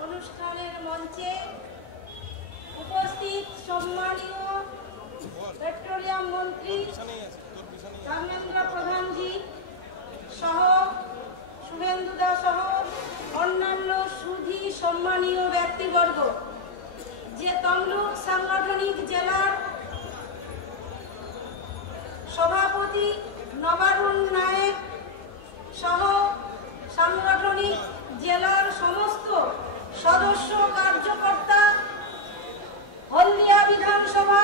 অনুষ্ঠানের মঞ্চে উপস্থিত সম্মানীয় পেট্রোলিয়াম মন্ত্রী ধর্মেন্দ্র প্রধানজি সহ, শুভেন্দুদা সহ অন্যান্য সুধী সম্মানীয় ব্যক্তিবর্গ, যে তমলুক সাংগঠনিক জেলার সভাপতি নবারুণ নায়েক সহ সাংগঠনিক জেলার সমস্ত সদস্য কার্যকর্তা, হলদিয়া বিধানসভা,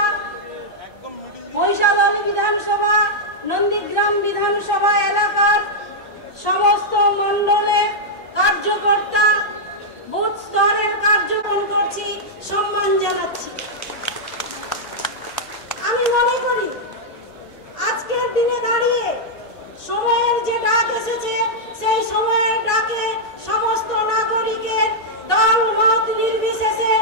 মহিষাদল বিধানসভা, নন্দীগ্রাম বিধানসভা এলাকার সমস্ত মণ্ডলের কার্যকর্তা, বুথ স্তরের কার্যক্রম করছি, সম্মান জানাচ্ছি। আমি মনে করি আজকের দিনে দাঁড়িয়ে সময়ের যে ডাক এসেছে, সেই সময়ের ডাকে সমস্ত নাগরিকের দল মত নির্বিশেষে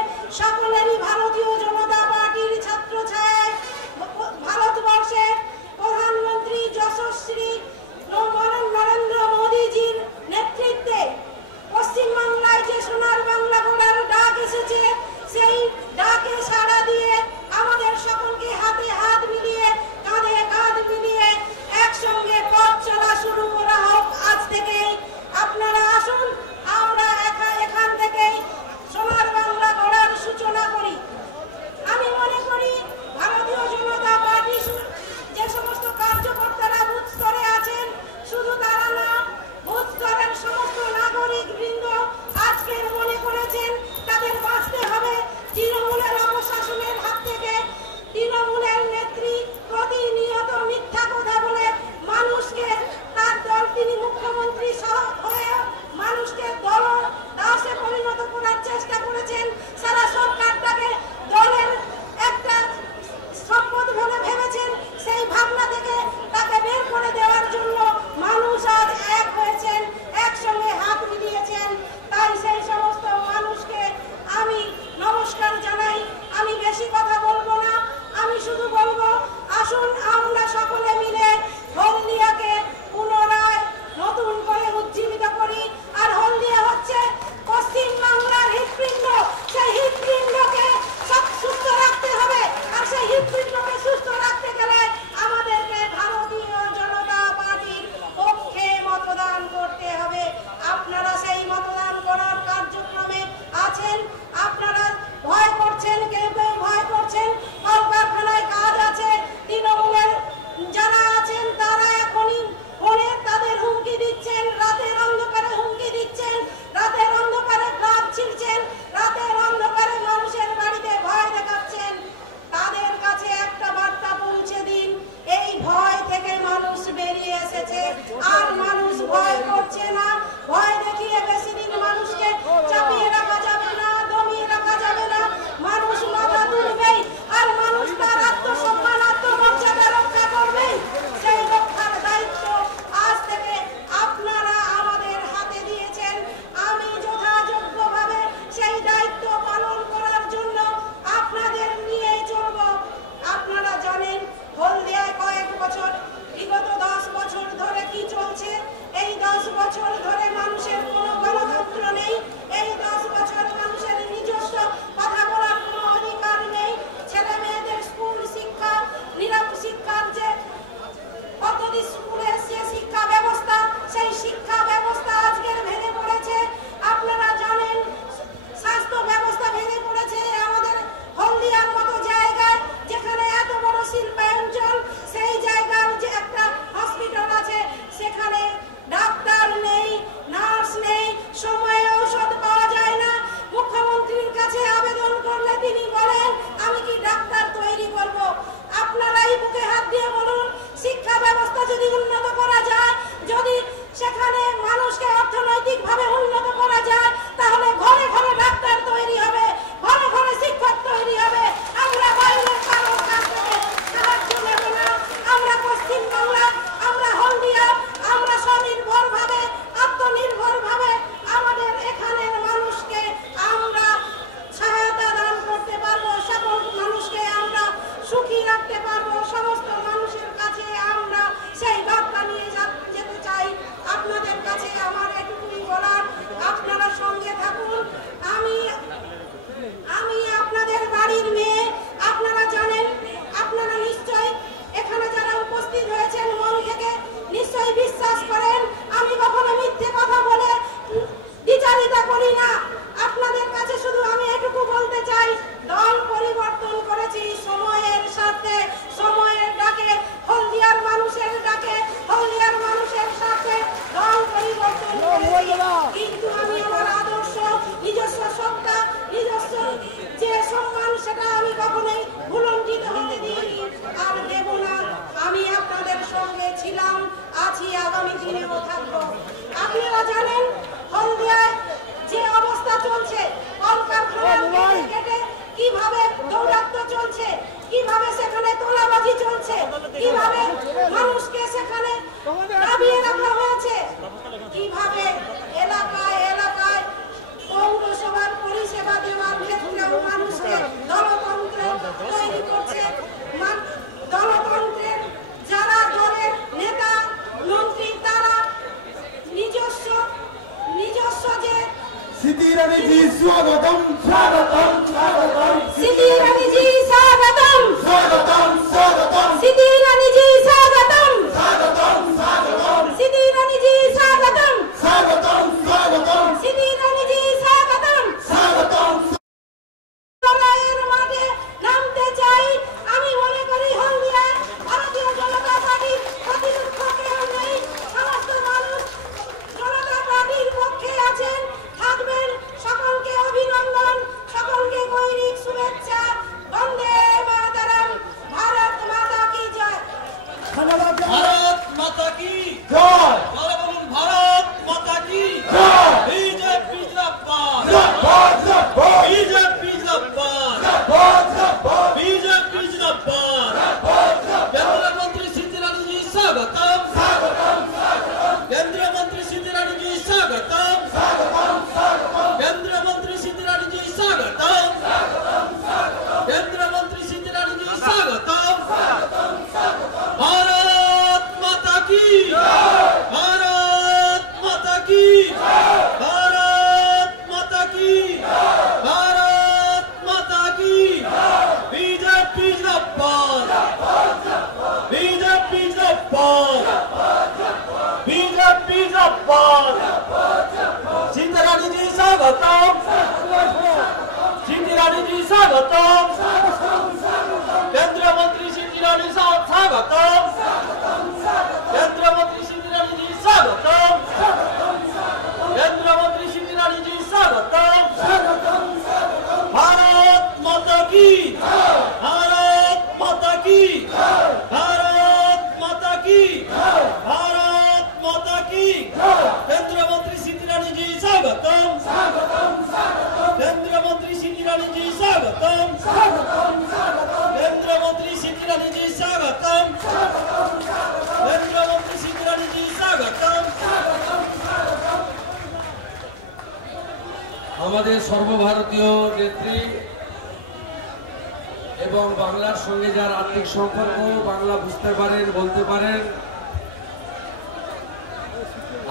থাকবো। আপনারা জানেন হলদিয়ায় যে অবস্থা চলছে, কলকারখানা কেটে কিভাবে দৌরাত্ম্য চলছে, কিভাবে সেখানে তোলাবাজি চলছে, কিভাবে মানুষকে সেখানে দাবিয়ে রাখা হয়েছে, কিভাবে এলাকায় এলাকায় পৌরসভার পরিষেবা দেওয়ার ক্ষেত্রেও মানুষকে দলতন্ত্র তৈরি করছে। দলতন্ত্রের যারা দলের নেতা মন্ত্রী তারা নিজস্ব যে সিটি রানী জি স্বাগতম স্বাগতম স্বাগতম সিটি রানী জি স্বাগতম স্বাগতম স্বাগতম সিটি রানী জি স্বাগতম স্বাগতম স্বাগতম সিটি রানী জি স্বাগতম স্বাগতম স্বাগতম সিটি রানী জি স্বাগতম স্বাগতম। লড়াইয়ের মাঠে নামতে চাই। আমি মনে করি হলদিয়া ভারতীয় জনতা পার্টির প্রতিপক্ষ কেউ নেই, সমস্ত মানুষ জনতা পার্টির পক্ষে আছেন, থাকবেন। সকলকে অভিনন্দন, সকলকে গৈরিক শুভেচ্ছা। বন্দে মাতরম, ভারত মাতা কি জয়। ধন্যবাদ। भारत माता की জয় भारत माता की জয় बीजेपी जिंदाबाद জিন্দাবাদ জিন্দাবাদ बीजेपी जिंदाबाद জিন্দাবাদ জিন্দাবাদ बीजेपी जिंदाबाद केंद्रीय मंत्री सिद्धि रानी जी स्वागतम केंद्रीय मंत्री सिद्धि रानी जी स्वागतम केंद्रीय मंत्री सिद्धि रानी जी स्वागतम केंद्रीय मंत्री सिद्धि रानी जी स्वागतम भारत माता की भारत माता की भारत माता की भारत माता की बीजेपी जिंदाबाद बीजेपी जिंदाबाद बीजेपी जिंदाबाद सिद्धि रानी जी स्वागतम सिद्धि रानी जी स्वागतम केंद्रीय मंत्री सिद्धि रानी स्वागतम केंद्रीय मंत्री सिद्धि रानी जी स्वागतम केंद्रीय मंत्री सिद्धि रानी जी स्वागतम भारत माता की भारत माता की भारत माता की भारत माता की केंद्रीय मंत्री सिद्धि रानी जी स्वागतम केंद्रीय मंत्री सिद्धि रानी जी स्वागतम केंद्रीय मंत्री सिद्धि रानी जी स्वागतम केंद्रीय मंत्री सिद्धि रानी जी स्वागतम। আমাদের সর্বভারতীয় নেত্রী এবং বাংলার সঙ্গে যার আর্থিক সম্পর্ক, বাংলা বুঝতে পারেন, বলতে পারেন,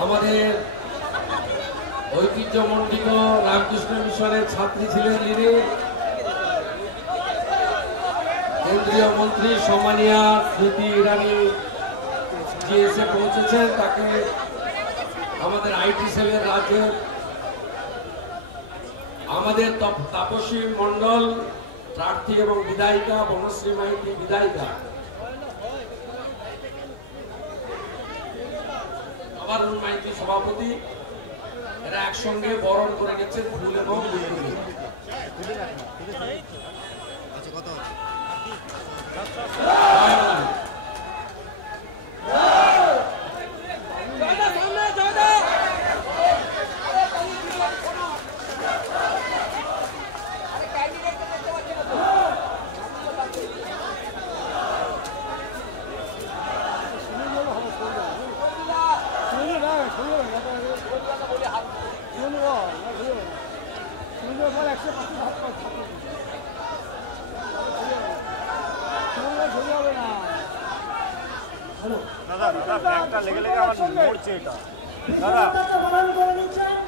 আমাদের ঐতিহ্যমণ্ডিত রামকৃষ্ণ মিশনের ছাত্রী ছিলেন যিনি, কেন্দ্রীয় মন্ত্রী সম্মানীয়া স্মৃতি ইরানি যে এসে পৌঁছেছেন, তাকে আমাদের আইটি সেলের রাজ্যের আমাদের তাপসী মণ্ডল প্রার্থী এবং বিধায়িকা, বনশ্রী মাইতি বিধায়িকা, আবার মাইতি সভাপতি, এরা একসঙ্গে বরণ করে নিচ্ছেন ফুল এবং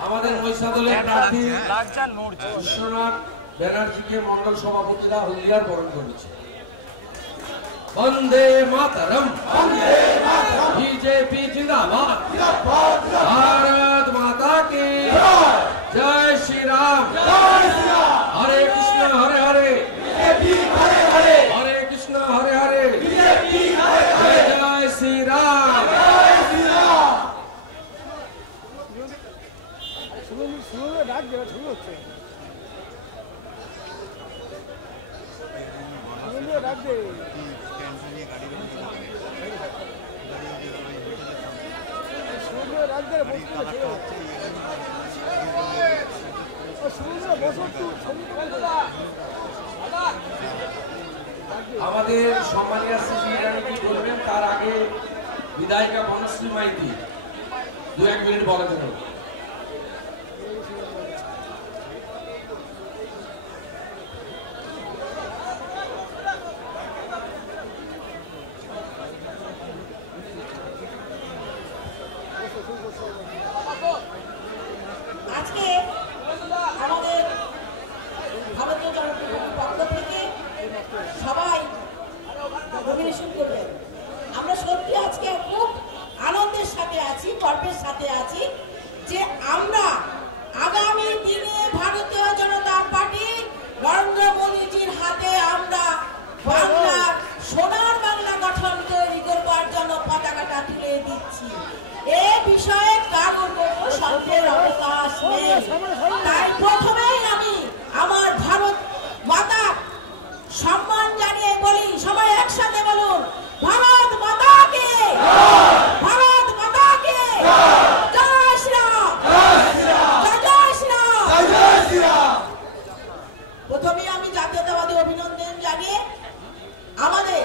আমাদের মহিষাদলের প্রার্থী বিশ্বনাথ ব্যানার্জিকে মন্ডল সভাপতিরা হলদিয়ার বরণ করেছে। বন্দে মাতরম, বিজেপি জিন্দাবাদ, ভারত মাতা কি জয় শ্রী রাম, হরে কৃষ্ণ হরে হরে, হরে কৃষ্ণ হরে হরে, জয় শ্রী রাম। আমাদের সম্মানীয় শ্রী রানী কি বলবেন তার আগে বিধায়িকা বনশ্রী মাইতি 2-1 মিনিট বলার জন্য। আজকে আমাদের ভারতীয় জনতা পার্টির পক্ষ থেকে সবাই নমিনেশন করবেন। আমরা সত্যি আজকে খুব আনন্দের সাথে আছি, গর্বের সাথে আছি যে আমরা আগামী দিনে ভারতীয় জনতা পার্টি নরেন্দ্র মোদীজির হাতে আমরা বাংলার সোনার বাংলা গঠন তৈরি করবার জন্য পতাকাটা তুলে দিচ্ছি। এ বিষয়ে কারোর কোনো সন্দেহের অবকাশ নেই। তাই প্রথমেই আমি আমার ভারত মাতা সম্মান জানিয়ে বলি, সবাই একসাথে বলুন, ভারত মাতাকে, ভারত মাতাকে জয় শ্রীরাম, জয় শ্রীরাম। প্রথমেই আমি জাতীয়তাবাদী অভিনন্দন জানিয়ে আমাদের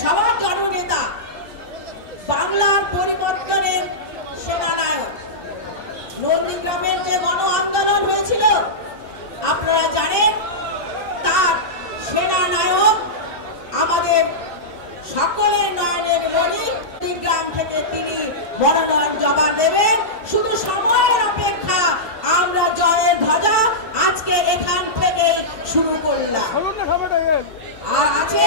সবার জননেতা, বাংলার পরিবর্তনের সেনানায়ক, নন্দীগ্রামের যে গণ আন্দোলন হয়েছিল আপনারা জানেন, তার সেনানায়ক আমাদের সকলের নয়নের মণি, নন্দীগ্রাম থেকে তিনি মনোনয়ন জমা দেবেন। শুধু সময়ের অপেক্ষা, আমরা জয়ের ধ্বজা আজকে এখান থেকে শুরু করলাম। আর আছে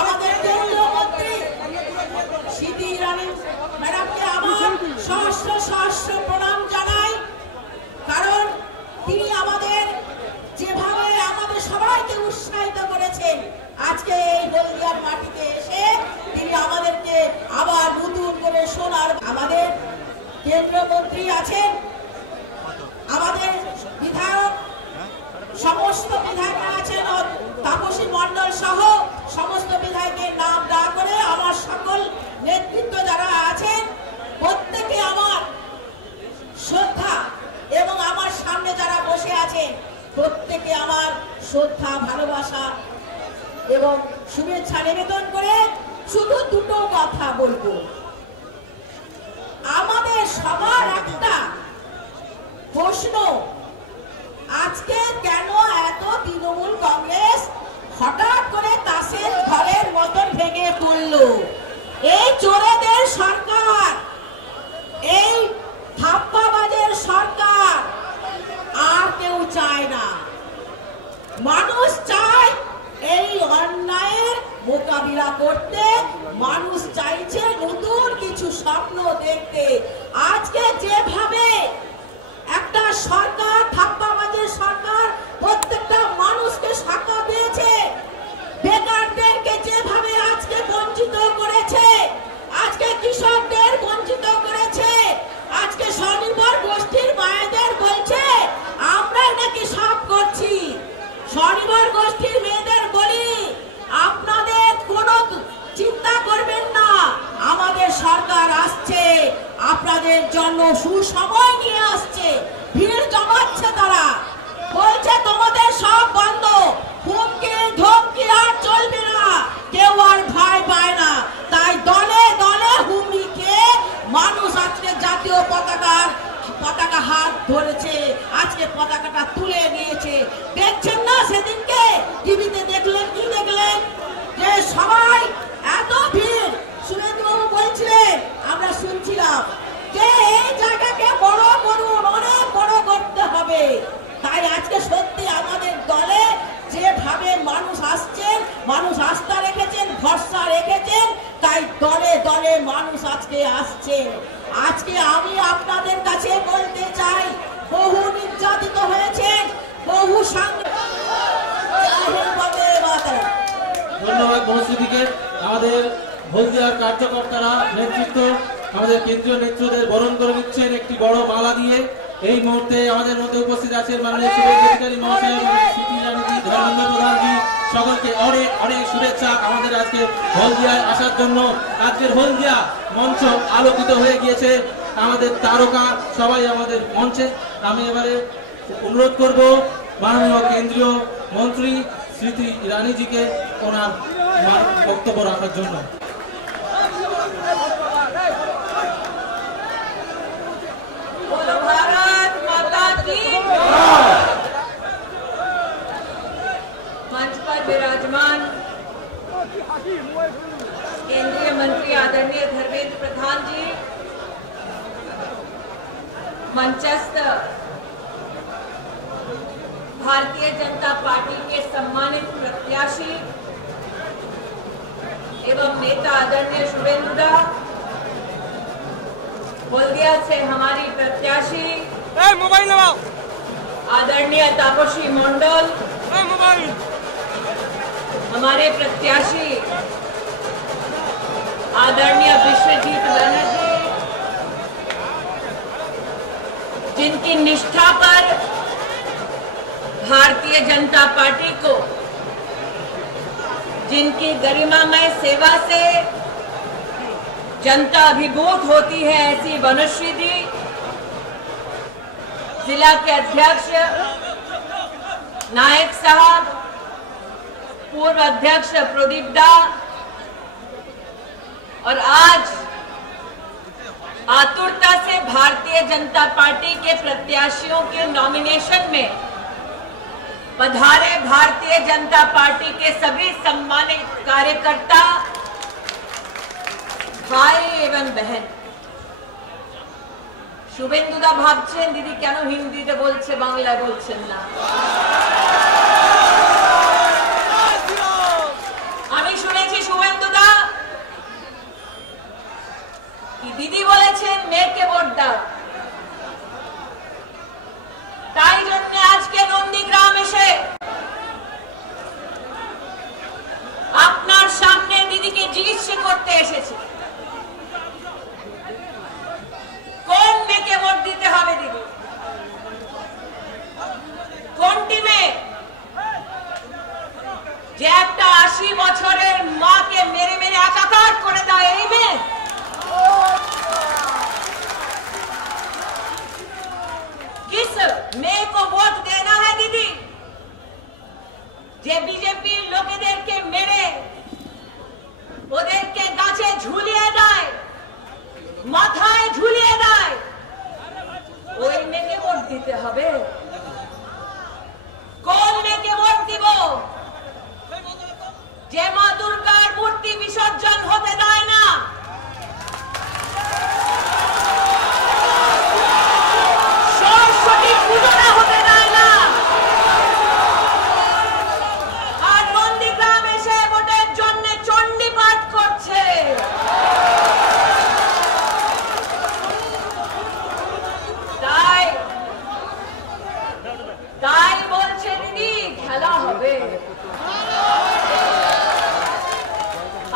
আমাদের কেন্দ্রীয় মন্ত্রী স্মৃতি ইরানি ম্যাডামকে আমার সহস্র প্রণাম জানাই, কারণ তিনি আমাদের যেভাবে আমাদের সবাইকে উৎসাহিত করেছেন, আজকে এই হলদিয়ার মাটিতে এসে তিনি আমাদেরকে আবার নতুন করে শোনার। আমাদের কেন্দ্রীয় মন্ত্রী আছেন, আমাদের বিধায়ক, সমস্ত বিধায়করা আছেন, তাপসী মণ্ডল সহ সমস্ত বিধায়কের নাম না করে আমার সকল নেতৃত্ব যারা আছেন প্রত্যেকে আমার শ্রদ্ধা, এবং আমার সামনে যারা বসে আছেন প্রত্যেকে আমার শ্রদ্ধা, ভালোবাসা এবং শুভেচ্ছা নিবেদন করে শুধু দুটো কথা বলবো। আমাদের সবার একটা প্রশ্ন, আজকে কেন এত তৃণমূল কংগ্রেস হঠাৎ করে তাসের ঘরের মতন ভেঙে পড়লো? এই চোরেদের সরকার, এই ধাপ্পাবাজের সরকার আর কেউ চায় না। মানুষ চায় এই অন্যায়ের মোকাবিলা করতে, মানুষ চাইছে নতুন কিছু স্বপ্ন দেখতে। আজকে যেভাবে একটা সরকার, ধাপ্পাবাজের সরকার, প্রত্যেকটা মানুষকে শাখা দিয়েছে, বেকারদেরকে যেভাবে আজকে বঞ্চিত করেছে, আজকে কৃষকদের বঞ্চিত করেছে, আজকে স্বনির্ভর গোষ্ঠীর মায়েদের বলছে আমরাই নাকি সব করছি। স্বনির্ভর গোষ্ঠীর মেয়েদের বলি, আপনাদের কোনো চিন্তা করবেন না, আমাদের সরকার আসছে, আপনাদের জন্য সুসময় নিয়ে আসছে। ভিড় জমাচ্ছে, তারা বলছে তোমাদের সব বন্ধ, হুমকি ধমকি আর চলবে না, কেউ আর ভয় পায় না। তাই দলে দলে হুমকি খেয়ে মানুষ আজকে জাতীয় পতাকা হাত ধরেছে, আজকে পতাকাটা তুলে নিয়েছে। দেখছেন না, সেদিনকে টিভিতে দেখলেন, কি দেখলেন যে সবাই এত ভিড়, সুরেন্দ্রবাবু বলছিলেন, আমরা শুনছিলাম যে এই জায়গাকে বড় করুন, অনেক বড় করতে হবে। তাই আজকে সত্যি আমাদের দলে যেভাবে মানুষ আসছেন, মানুষ আস্থা রেখেছেন, ভরসা রেখেছেন, তাই দলে দলে মানুষ আজকে আসছেন। আজকে আমি আপনাদের কাছে বলতে চাই, বহু নির্যাতিত হয়েছেন, বহু ধন্যবাদ বনশ্রীদিকে। আমাদের হলদিয়ার কার্যকর্তারা, নেতৃত্ব, আমাদের কেন্দ্রীয় নেতৃত্বদের বরণ করে নিচ্ছেন একটি বড় মালা দিয়ে। এই মুহূর্তে আমাদের মধ্যে উপস্থিত আছেন মাননীয় সুরেশ অধিকারী মহাশয়, স্মৃতি ইরানি, ধর্মেন্দ্র প্রধানজি, সকলকে অনেক অনেক শুভেচ্ছা আমাদের আজকে হলদিয়ায় আসার জন্য। আজকের হলদিয়া মঞ্চ আলোকিত হয়ে গিয়েছে, আমাদের তারকা সবাই আমাদের মঞ্চে। আমি এবারে অনুরোধ করব মাননীয় কেন্দ্রীয় মন্ত্রী স্মৃতি ইরানিজিকে ওনার বক্তব্য রাখার জন্য। भारत माता की मंच पर विराजमान केंद्रीय मंत्री आदरणीय धर्मेंद्र प्रधान जी, मंचस्थ भारतीय जनता पार्टी के सम्मानित प्रत्याशी एवं नेता आदरणीय शुभेंदुदा, हल्दिया से हमारी प्रत्याशी मोबाइल आदरणीय तापसी मंडल, हमारे प्रत्याशी आदरणीय विश्वजीत बनर्जी, जिनकी निष्ठा पर भारतीय जनता पार्टी को, जिनकी गरिमामय सेवा से जनता अभिभूत होती है, ऐसी वनश्री दी, जिला के अध्यक्ष नायक साहब, पूर्व अध्यक्ष प्रदीप दा, और आज आतुरता से भारतीय जनता पार्टी के प्रत्याशियों के नॉमिनेशन में पधारे भारतीय जनता पार्टी के सभी सम्मानित कार्यकर्ता, भाई एवं बहन। शुभेंदुदा भाबছেন দিদি কেন হিন্দিতে বলছে বাংলায় বলছেন না। আমি শুনেছি শুভেন্দুদা কি দিদি বলেছেন মেয়েকে ভোট দাও, তাই জন্য আজকে নন্দীগ্রাম এসে আপনার সামনে দিদিকে জিজ্ঞাসা করতে এসেছে কোন মেয়েকে ভোট দিতে হবে দিদি, কোনটি মেয়ে যে একটা 80 বছরের মাকে মেরে মেরে একাকার করে দেয়, এই মেয়ে? किस মেয়ে को ভোট देना है दीदी যে বিজেপি লোকেদেরকে মেরে ওদেরকে গাছে ঝুলিয়ে দেয়, মাথায় ঝুলিয়ে দেয়, ওই মেয়েকে ভোট দিতে হবে? কোন মেয়েকে ভোট দিব যে মা দুর্গার মূর্তি বিসর্জন হতে দেয় না, সরস্বতী পূজা হতে দেয় না, আর নন্দীগ্রাম এসে ভোটের জন্য চণ্ডী পাঠ করছে? তাই বলছে দিদি খেলা হবে।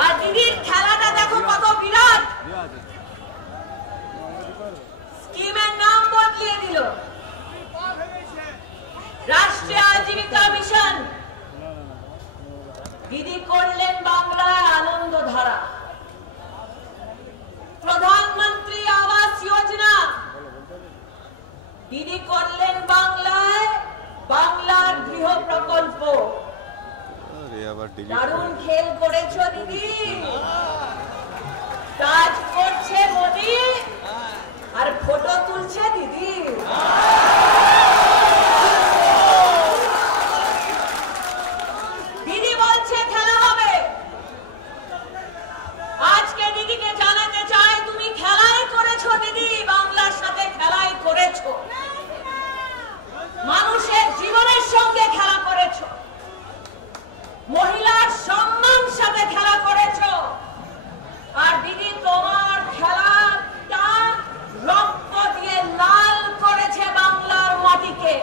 আর দিদির খেলাটা দেখো কত বিরাট, স্কিমের নাম বদলিয়ে দিল, রাষ্ট্রীয় আজীবিকা মিশন, দিদি করলেন বাংলায় আনন্দ ধারা, প্রধানমন্ত্রী আবাস যোজনা, দিদি করলেন বাংলায় বাংলার গৃহ প্রকল্প। দারুণ খেল করেছ দিদি, কাজ করছে মোদি আর ফটো তুলছে দিদি। দিদি বলছে খেলা হবে, আজকে দিদিকে জানাতে চাই তুমি খেলাই করেছো দিদি, বাংলার সাথে খেলাই করেছো, মানুষের জীবনের সঙ্গে খেলা করেছো, মহিলার সম্মান সাথে খেলা করেছো। আর দিদি তোমার খেলাটা রক্ত দিয়ে লাল করেছে বাংলার মাটিকে।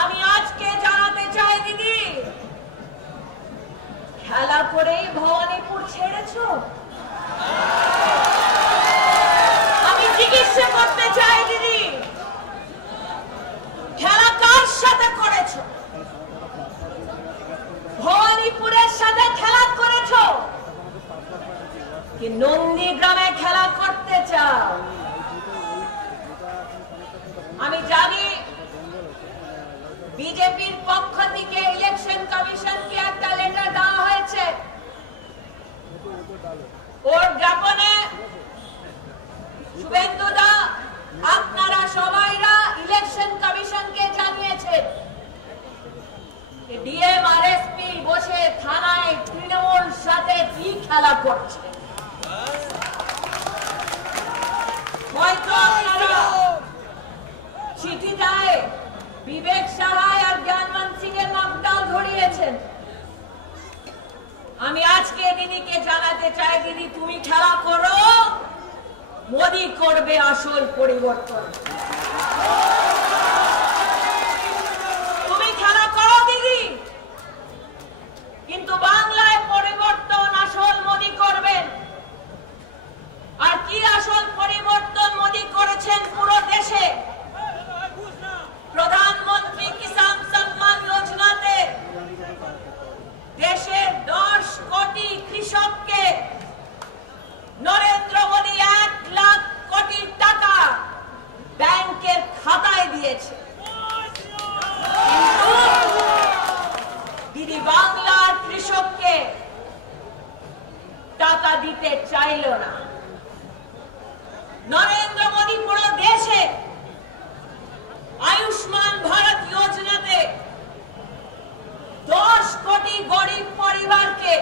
আমি আজকে জানাতে চাই দিদি খেলা করেই ভবানীপুর ছেড়েছো? আমি জিজ্ঞাসা করতে চাই দিদি খেলা কার সাথে করেছো? কি নন্দীগ্রামে খেলা করতে চাও? আমি জানি বিজেপির পক্ষ থেকে ইলেকশন কমিশনকে একটা লেটার দেওয়া হয়েছে। ওর জ্ঞাপনে শুভেন্দুদা আপনারা সবাইরা ইলেকশন কমিশনকে জানিয়েছেন ডিএম আর এসপি বসে থানায় তৃণমূল সাথে কি খেলা করছে। হয়তো আপনারা চিঠিটায় বিবেক সাহায় আর জ্ঞানমান সিং এর নামটাও ধরিয়েছেন। আমি আজকে দিদিকে জানাতে চাই, দিদি তুমি খেলা করো, মোদি করবে আসল পরিবর্তন। তুমি খেলা করো দিদি, কিন্তু বাংলায় পরিবর্তন আসল মোদি করবেন। আর কি আসল পরিবর্তন মোদি করেছেন পুরো দেশে? প্রধানমন্ত্রী কিষাণ সম্মান যোজনাতে দেশের 10 কোটি কৃষককে নরেন্দ্র মোদী 1 লাখ কোটি টাকা ব্যাংকের খাতায় দিয়েছে। দিদি বাংলার কৃষককে টাকা দিতে চাইল না। নরেন্দ্র মোদী পুরো দেশে আয়ুষ্মান ভারত যোজনাতে 10 কোটি গরিব পরিবারকে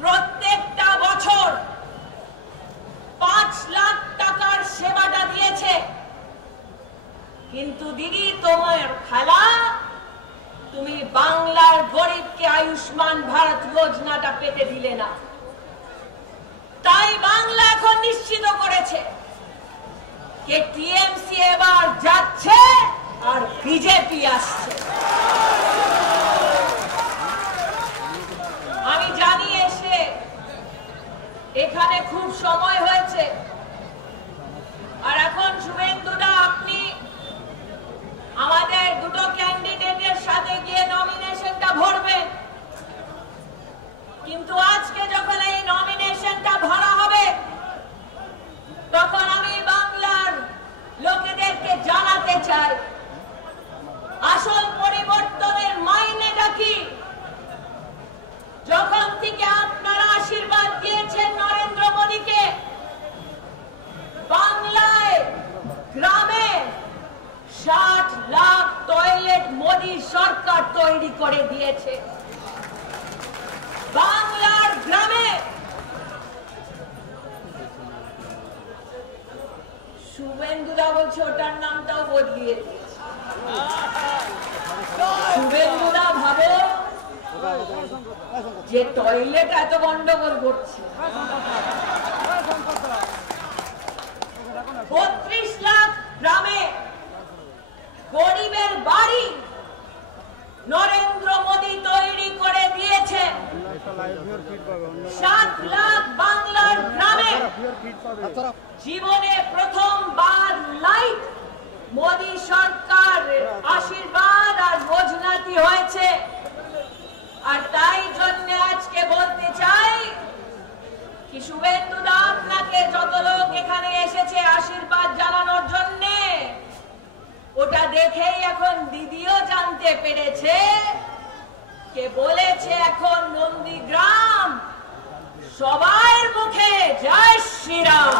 প্রত্যেকটা বছর 5 লাখ টাকার সেবাটা দিয়েছে। কিন্তু দিদি তোমার খেলা, তুমি বাংলার গরিবকে আয়ুষ্মান ভারত যোজনাটা পেতে দিলে না। তাই বাংলা এখন নিশ্চিত করেছে যে টিএমসি এবার যাচ্ছে আর বিজেপি আসছে। আমি জানি এসে এখানে খুব সময় হয়েছে, আর এখন শুভেন্দুদা আপনি আমাদের দুটো ক্যান্ডিডেটের সাথে গিয়ে নমিনেশনটা ভরবেন। কিন্তু আজকে যখন এই নমিনেশনটা ভরা হবে, তখন আমি বাংলার লোকেদেরকে জানাতে চাই আসল পরিবর্তনের মাইনেটা কি। যখন থেকে আপনারা আশীর্বাদ দিয়েছেন নরেন্দ্র মোদীকে, বাংলায় গ্রামে 60 লাখ টয়লেট মোদী সরকার তৈরি করে দিয়েছে। বাংলার গ্রামে শুভেন্দুদা বলছে ওটার নামটাও বদলিয়ে দিয়েছে। শুভেন্দুদা ভাবো যে টয়লেট এত গন্ডগোল করছে। 32 লাখ গ্রামে গরিবের বাড়ি নরেন্দ্র মোদী তৈরি করে দিয়েছে। 7 লাখ বাংলার গ্রামে জীবনে প্রথমবার লাইট মোদী সরকার আশীর্বাদ আর যোজনাটি হয়েছে। আর তাই জন্য আজকে বলতে চাই কি শুভেন্দুদা, আপনাকে যত লোক এখানে এসেছে আশীর্বাদ জানানোর জন্য, ওটা দেখেই এখন দিদিও জানতে পেরেছে কে বলেছে এখন নন্দীগ্রাম সবার মুখে জয় শ্রীরাম,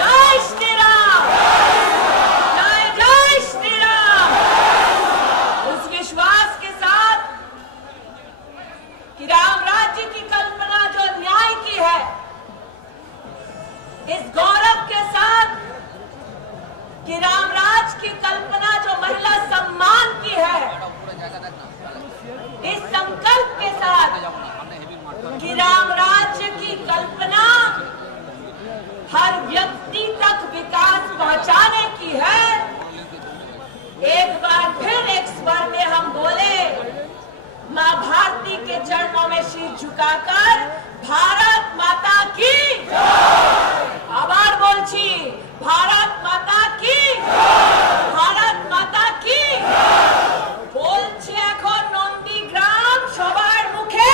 জয় श्रीराम, जय जय श्री राम। उस विश्वास के साथ कि राम राज्य की कल्पना जो न्याय की है, इस गौरव के साथ कि राम राज की कल्पना जो महिला सम्मान की है, इस संकल्प के साथ कि राम राज्य की कल्पना हर व्यक्ति तक विकास पहुंचाने की है, एक बार फिर एक स्वर में हम बोले, मां भारती के चरणों में शीश झुकाकर भारत माता की, आभार बोलছি भारत माता की, भारत माता की বলছে এখন নন্দীগ্রাম সবার মুখে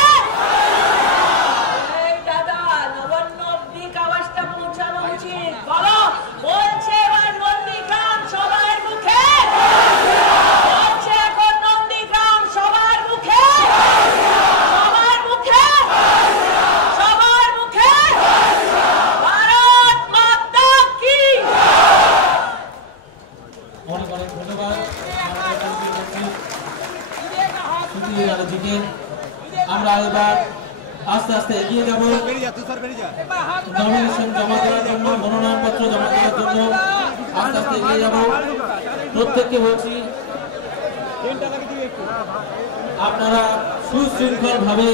সুতি ব্যানার্জিকে। আমরা এবার আস্তে আস্তে এগিয়ে যাব নমিনেশন জমা দেওয়ার জন্য, মনোনয়নপত্র জমা দেওয়ার জন্য আস্তে আস্তে এগিয়ে যাব। প্রত্যেককে বলছি আপনারা সুশৃঙ্খল ভাবে